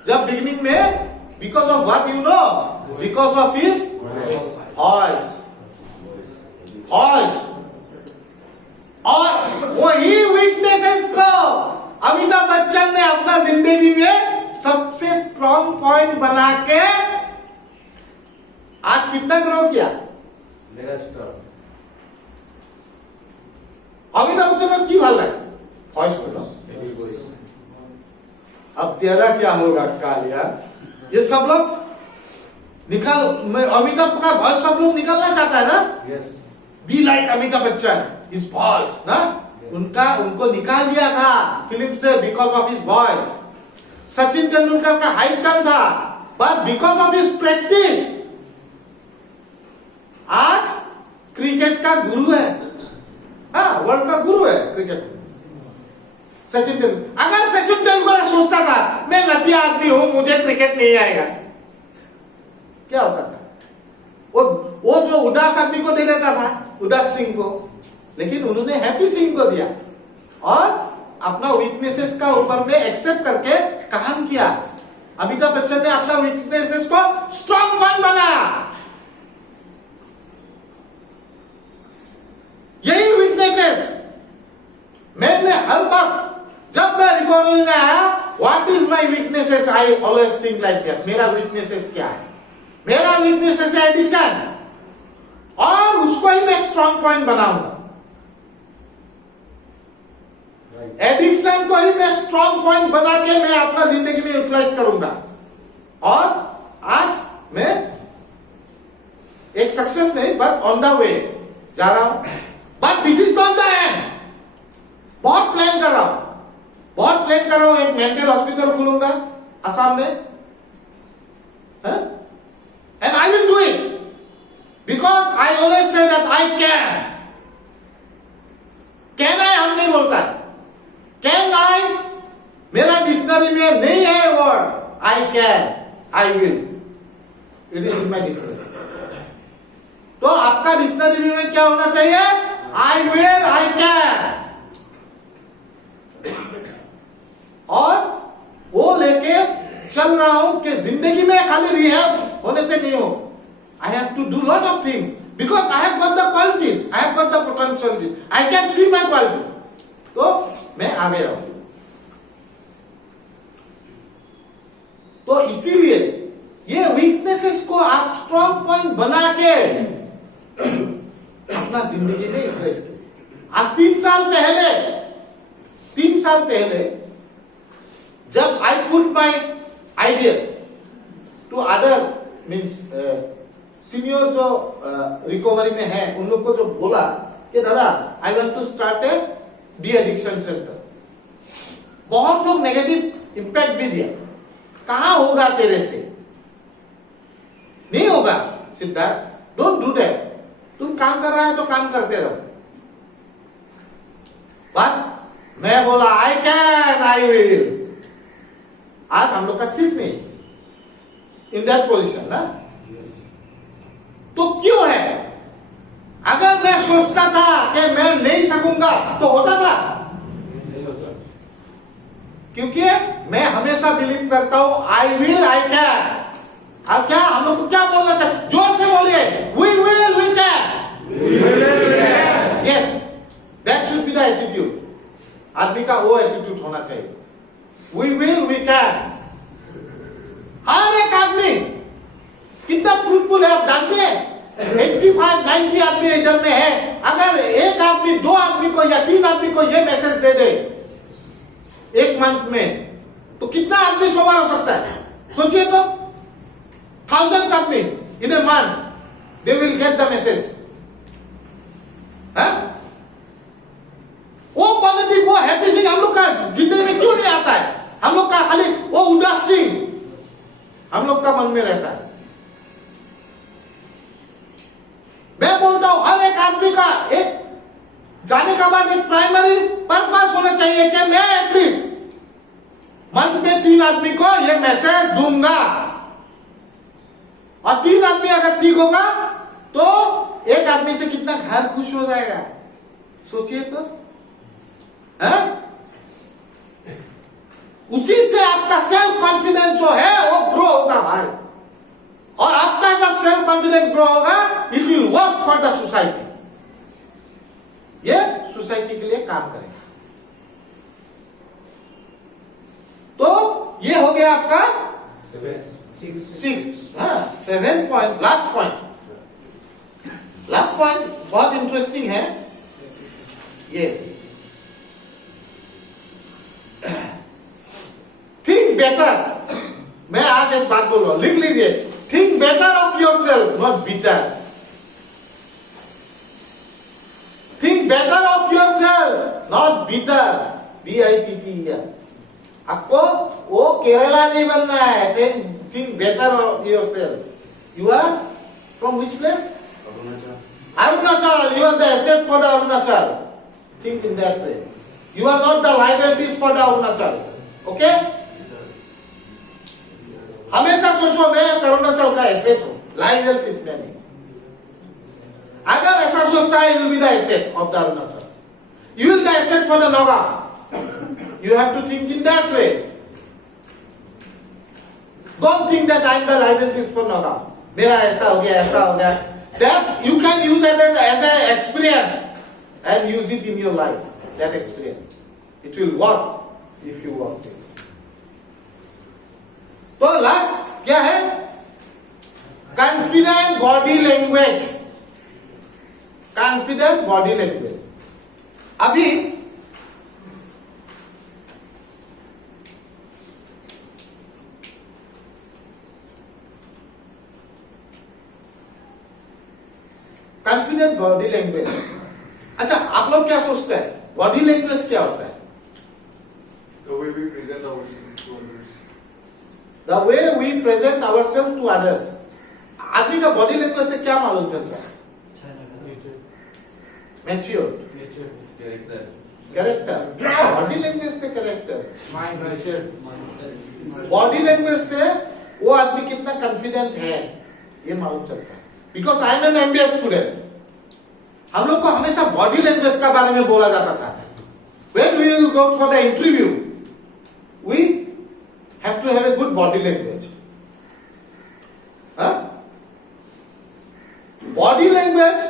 जब बिगिनिंग में, because of what you know, because of his voice. और वही वीकनेसेस को अमिताभ बच्चन ने अपना जिंदगी में सबसे स्ट्रॉन्ग पॉइंट बना के आज कितना ग्रो किया। अमिताभ बच्चन को की ভাল লাগে वॉइस बोलो। अब तेरा क्या होगा काल यार, ये सब लोग निकाल, अमिताभ का वॉइस सब लोग निकालना चाहता है ना। Be like Amitabh Bachchan, his voice ना, उनको निकाल दिया था फिल्म से because of his voice. Sachin Tendulkar का हाइट कम था, but because of his practice आज क्रिकेट का गुरु है, हाँ, वर्ल्ड का गुरु है क्रिकेट। सचिन तेंदुलकर, अगर सचिन तेंदुलकर सोचता था मैं घटिया आदमी हूं, मुझे क्रिकेट नहीं आएगा, क्या होता था? वो जो उदास आदमी को दे देता था, उदास सिंह को, लेकिन उन्होंने हैप्पी सिंह को दिया और अपना वीकनेसेस का ऊपर में एक्सेप्ट करके काम किया। अमिताभ बच्चन ने अपना वीकनेसेस को स्ट्रॉन्ग पॉइंट बनाया। यही वीकनेसेस मैंने हर वक्त जब मैं रिकॉर्डिंग में आया, what is my weaknesses, I always think like that. मेरा वीकनेसेस क्या है? मेरा वीकनेसेस है एडिक्शन, और उसको ही मैं स्ट्रॉन्ग पॉइंट बनाऊंगा। एडिक्शन को ही मैं स्ट्रॉन्ग पॉइंट बना के मैं अपना जिंदगी में यूटिलाइज करूंगा। और आज मैं एक सक्सेस नहीं बट ऑन द वे जा रहा हूं। But this is not the end. बहुत प्लान कर रहा हूं, एक मेंटल हॉस्पिटल खोलूंगा असम में, and I will do it because I always say that I can. Can I हम नहीं बोलता है, कैन आई मेरा डिक्शनरी में नहीं है word. I can, I will, it is in my dictionary. तो आपका डिक्शनरी में क्या होना चाहिए? I will, I can. और वो लेके चल रहा हूं कि जिंदगी में खाली रिहैब होने से नहीं हो। I have to do lot of things because I have got the qualities, I have got the potential, I can see my quality. तो मैं आगे रहूं। तो इसीलिए ये वीकनेसेस को आप स्ट्रॉन्ग पॉइंट बना के अपना जिंदगी में इम्प्रेस कीजिए। आज 3 साल पहले जब I put my ideas to other means senior जो रिकवरी में है, उन लोग को जो बोला कि दादा I want to start a de addiction centre, बहुत लोग नेगेटिव इंपैक्ट भी दिया। कहां होगा तेरे से? नहीं होगा सिद्धार्थ, डोंट डू दैट। तुम काम कर रहा है तो काम करते रहो। बट मैं बोला आई कैन, आई विल। आज हम लोग का सिर्फ नहीं इन दैट पोजिशन ना। तो क्यों है? अगर मैं सोचता था कि मैं नहीं सकूंगा तो होता था, क्योंकि मैं हमेशा बिलीव करता हूं आई विल, आई कैन। और क्या हम लोग को क्या बोलना चाहिए? जोर से बोलिए, we will, we can. Yes, that should be the attitude. आदमी का वो एटीट्यूड होना चाहिए, वी विल, वी कैन। हर एक आदमी कितना फ्रूटफुल है आप जानते हैं? 85-90 आदमी इधर में है। अगर एक आदमी, 2 आदमी को या 3 आदमी को ये मैसेज दे दे एक मंथ में, तो कितना आदमी सोवर हो सकता है? सोचिए तो, thousands आदमी in a month they will get the message. वो पॉजिटिव, वो हैप्पी सिंह हम लोग का जिंदगी में क्यों नहीं आता है? हम लोग का खाली वो उदास सिंह हम लोग का मन में रहता है। मैं बोलता हूं हर एक आदमी का एक जाने का बाद एक प्राइमरी पर्पस होना चाहिए कि मैं एटलीस्ट मंथ में 3 आदमी को ये मैसेज दूंगा, और 3 आदमी अगर ठीक होगा तो एक आदमी से कितना घर खुश हो जाएगा, सोचिए तो। उसी से आपका सेल्फ कॉन्फिडेंस जो है वो ग्रो होगा भाई। और आपका जब सेल्फ कॉन्फिडेंस ग्रो होगा, it will work for the society. ये सोसाइटी के लिए काम करेगा। तो ये हो गया आपका 7 पॉइंट। लास्ट पॉइंट बहुत इंटरेस्टिंग है ये। Think better. मैं आज एक बात बोल रहा हूं, लिख लीजिए। Think better of yourself, not bitter. Think better of yourself, not bitter. BITT। आपको वो केरला नहीं बनना है। Think better of yourself. You are from which place? Arunachal. You are the asset for the Arunachal. Think in that way. You are not the liabilities for the Arunachal. Okay? हमेशा सोचो मैं अरुणाचल का asset हूं, liabilities में नहीं। अगर ऐसा सोचता है, you will be the asset of the Arunachal. You will be the asset for the Naga. You have to think in that way. Don't think that I'm the liabilities for Nagaon. मेरा ऐसा हो गया. That you can use it as an experience and use it in your life. That experience, it will work if you work it. तो last क्या है? Confident body language. Confident body language. अभी confident body language. अच्छा, आप लोग क्या सोचते हैं बॉडी लैंग्वेज क्या होता है? The way we present ourselves to others. The way we present ourselves to others. आदमी का बॉडी लैंग्वेज से क्या मालूम चलता है? Mature character character. Body language से कैरेक्टर. बॉडी लैंग्वेज से वो आदमी कितना कॉन्फिडेंट है ये मालूम चलता है. Because I am an MBA student. हम लोग को हमेशा बॉडी लैंग्वेज का बारे में बोला जाता था. When we will go for the interview, we have to have a good body language. Huh? Body language,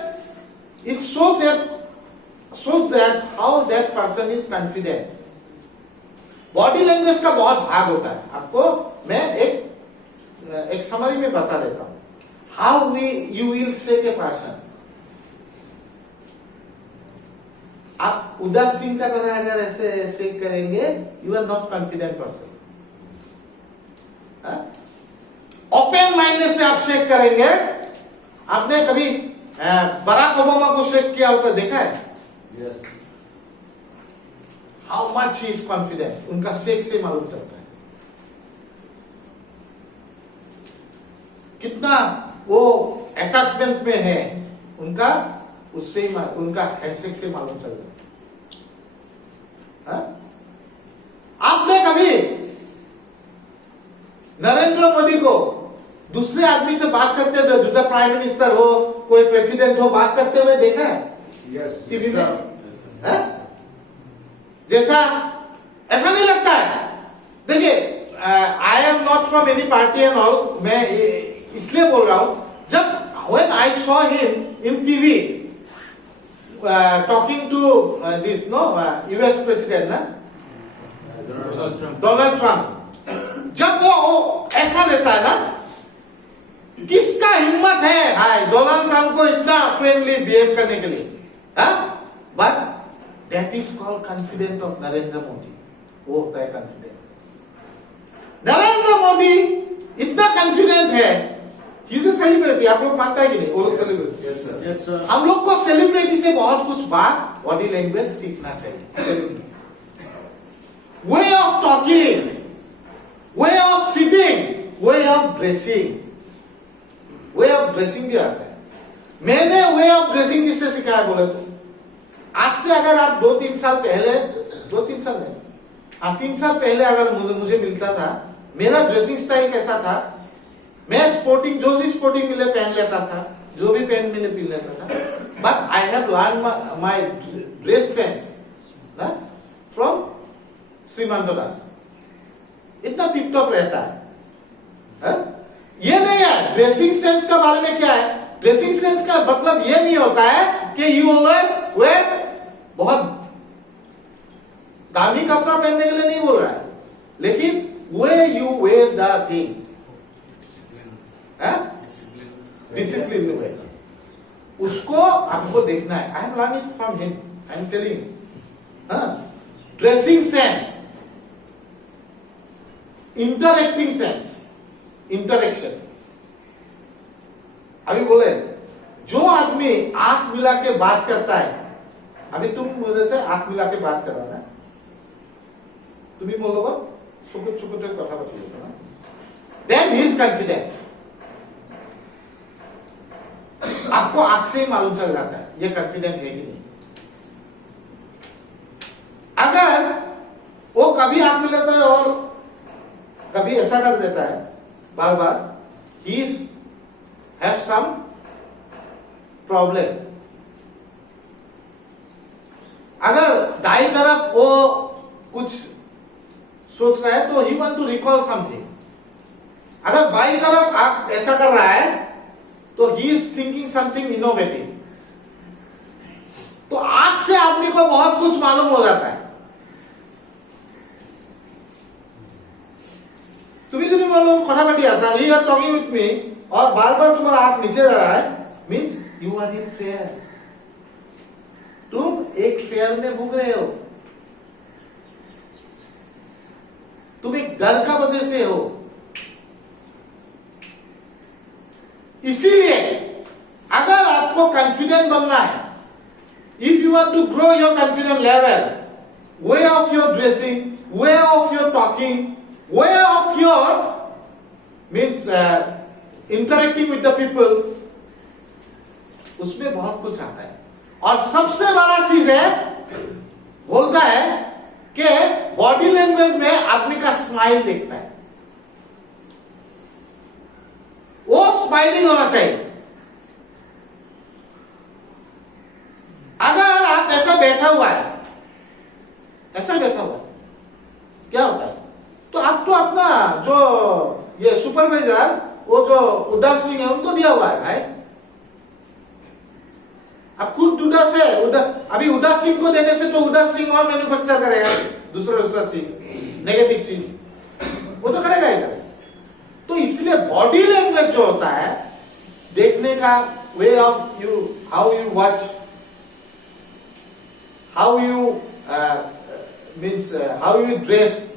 it shows that how that person is confident. Body language का बहुत भाग होता है. आपको मैं एक समरी में बता देता हूं. How you will shake a person. आप उदासीन का तरह अगर ऐसे शेक करेंगे, you are not confident person. Open mind से आप शेक करेंगे. आपने कभी बराक ओबामा को शेक किया होता देखा है? Yes. How much he is confident. उनका शेक से मालूम चलता है कितना वो अटैचमेंट में है उनका. उससे उनका हैंडशेक से मालूम चल रहा है. आपने कभी नरेंद्र मोदी को दूसरे आदमी से बात करते हुए, दूसरा प्राइम मिनिस्टर हो, कोई प्रेसिडेंट हो, बात करते हुए देखा है? यस. टीवी में. जैसा ऐसा नहीं लगता है. देखिए, I am not from any party and all. मैं इसलिए बोल रहा हूं, जब when I saw him in TV talking to this US president Donald Trump, जब वो ऐसा देता है ना, किसका हिम्मत है भाई डोनाल्ड ट्रम्प को इतना फ्रेंडली बिहेव करने के लिए? But that is called confident of Narendra Modi. वो होता है कॉन्फिडेंट. नरेंद्र मोदी इतना कॉन्फिडेंट है. सेलिब्रिटी. आप लोग मानता है कि नहीं? वो सेलिब्रिटी. Yes sir. हम लोग को सेलिब्रिटी से बहुत कुछ बात बॉडी लैंग्वेज सीखना चाहिए. Way of talking, way of sitting, way of dressing. Way of dressing भी आता है. मैंने वे ऑफ ड्रेसिंग किससे सिखाया बोले तो? आज से अगर आप 2-3 साल पहले, 2-3 साल नहीं, 3 साल पहले अगर मुझे मिलता था, मेरा ड्रेसिंग स्टाइल कैसा था? मैं स्पोर्टिंग, जो भी स्पोर्टिंग मिले पहन लेता था, जो भी पहन मिले पहन लेता था. But I have learn my dress sense from श्रीमान दास. इतना टिप टॉप रहता है. ये नहीं है. ड्रेसिंग सेंस का बारे में क्या है? ड्रेसिंग सेंस का मतलब ये नहीं होता है कि यू ऑलवेज वेयर, बहुत दामी कपड़ा पहनने के लिए नहीं बोल रहा है, लेकिन way you wear the thing. Discipline way, उसको आपको देखना है. I am learning from him. I am telling. Dressing sense, interacting sense, interaction. अभी बोले जो आदमी आंख मिला के बात करता है, अभी तुम मेरे से आंख मिला के बात कर रहा है, तुम्हें बोलोगे छोटे छोटे कथा बताइए ना, देन ही इज कॉन्फिडेंट. आपको आंख से ही मालूम चल जाता है ये कॉन्फिडेंट है कि नहीं. अगर वो कभी आंख मिलाता है और कभी ऐसा कर देता है बार बार, he is have some problem. अगर दाई तरफ वो कुछ सोच रहा है तो he want to recall something. अगर बाई तरफ आप ऐसा कर रहा है तो he is thinking something innovative. तो आज से आदमी को बहुत कुछ मालूम हो जाता है। तुम्हें जो बोलो फटाफटी आसान, he are talking with me और बार बार तुम्हारा हाथ नीचे जा रहा है, means you are in fear. तुम एक फेयर में भूग रहे हो, तुम एक डर का वजह से हो। इसीलिए अगर आपको कॉन्फिडेंट बनना है, if you want to grow your confidence level, way of your dressing, way of your talking, way of your means interacting with the people, उसमें बहुत कुछ आता है। और सबसे बड़ा चीज है, बोलता है कि बॉडी लैंग्वेज में आदमी का स्माइल देखता है, वो स्माइलिंग होना चाहिए। अगर आप ऐसा बैठा हुआ है, ऐसा बैठा हुआ है, क्या होता है? तो आप तो अपना जो ये सुपरवाइजर, वो जो उदास सिंह है, उनको दिया हुआ है भाई। अब खुद उदास है, अभी उदास सिंह को देने से तो उदास सिंह और मैन्युफैक्चर करेगा दूसरा चीज, नेगेटिव चीज, वो तो करेगा ही करेगा। तो इसलिए बॉडी लैंग्वेज जो होता है, देखने का way of you, how you watch, how you means how you dress,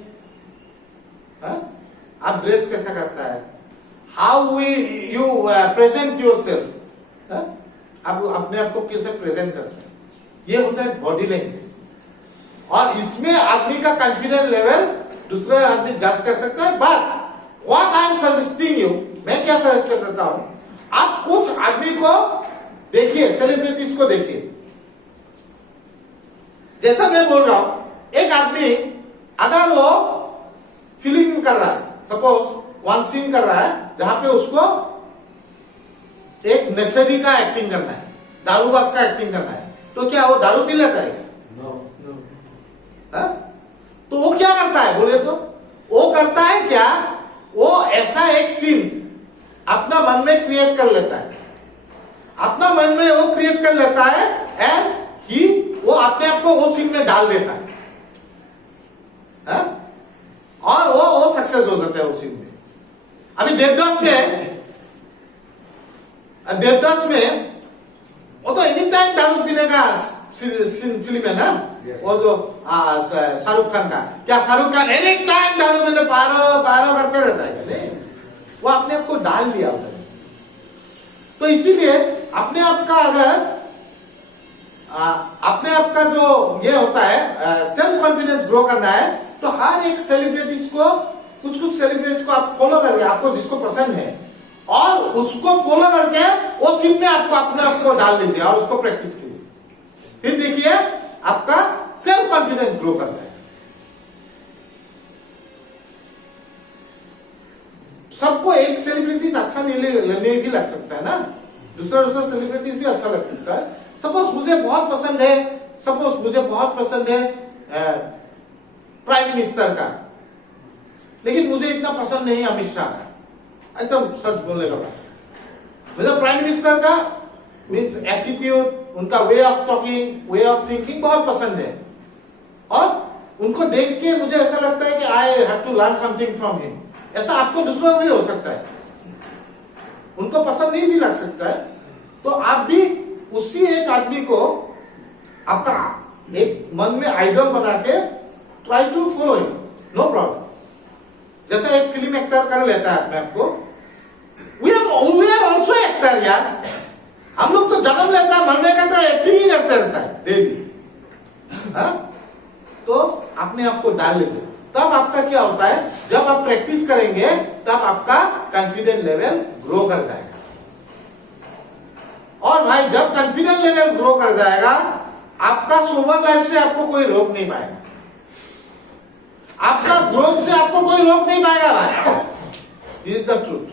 आप ड्रेस कैसा करता है, how you present your self, आप अपने आप को कैसे प्रेजेंट करते हैं, ये होता है बॉडी लैंग्वेज। और इसमें आदमी का कॉन्फिडेंस लेवल दूसरा आदमी जज कर सकता है। But what I am suggesting you, मैं क्या सजेस्ट करता हूं, आप कुछ आदमी को देखिए, सेलिब्रिटीज को देखिए। जैसा मैं बोल रहा हूं, एक आदमी अगर वो फिल्म कर रहा है, सपोज वन सीन कर रहा है जहां पे उसको एक नशेड़ी का एक्टिंग करना है, दारूबाज का एक्टिंग करना है, तो क्या वो दारू पी लेता है? तो वो क्या करता है बोले तो, वो करता है क्या, वो ऐसा एक सीन अपना मन में क्रिएट कर लेता है, अपना मन में वो क्रिएट कर लेता है एंड ही वो अपने आप को वो सीन में डाल देता है, और वो सक्सेस हो जाता है उस सीन में। अभी देवदास में वो तो एनी टाइम दारू पीने का फिल्म है ना, वो जो शाहरुख खान का, क्या शाहरुख खान एनी टाइम दारू पीने पारो करते रहता है? नहीं, वो अपने आप को डाल लिया होता है। तो इसीलिए अपने आप का अगर अपने आप का जो ये होता है सेल्फ कॉन्फिडेंस ग्रो करना है, तो हर एक सेलिब्रिटीज को, कुछ सेलिब्रिटीज को आप फॉलो करके, आपको जिसको पसंद है, और उसको फॉलो करके वो सीन में आपको अपने आप को डाल लीजिए और उसको प्रैक्टिस कीजिए, फिर देखिए आपका सेल्फ कॉन्फिडेंस ग्रो कर जाएगा। सबको एक सेलिब्रिटीज अच्छा नहीं भी लग सकता है ना, दूसरा सेलिब्रिटीज भी अच्छा लग सकता है। सपोज मुझे बहुत पसंद है प्राइम मिनिस्टर का, लेकिन मुझे इतना पसंद नहीं अमित शाह का, एकदम सच बोलने का बात। मुझे प्राइम मिनिस्टर का मीन्स एटीट्यूड, उनका way of talking, way of thinking बहुत पसंद है, और उनको देख के मुझे ऐसा लगता है कि I have to learn something from him. ऐसा आपको दूसरा भी हो सकता है, उनको पसंद नहीं भी लग सकता है, तो आप भी उसी एक आदमी को आपका एक मन में आइडल बना के try to follow him, no problem. जैसा एक फिल्म एक्टर कर लेता है अपने आपको, वी आर ऑल्सो एक्टर यार, हम लोग तो जन्म लेता है, मरने का तो एक्टिंग ही करते रहता है डेली। तो अपने आप को डाल लीजिए, तब आपका क्या होता है, जब आप प्रैक्टिस करेंगे तब आपका कॉन्फिडेंस लेवल ग्रो कर जाएगा। और भाई जब कॉन्फिडेंस लेवल ग्रो कर जाएगा, आपका सोबर लाइफ से आपको कोई रोक नहीं पाएगा, आपका ग्रोथ से आपको कोई रोक नहीं पाएगा भाई, दिस इज द ट्रूथ।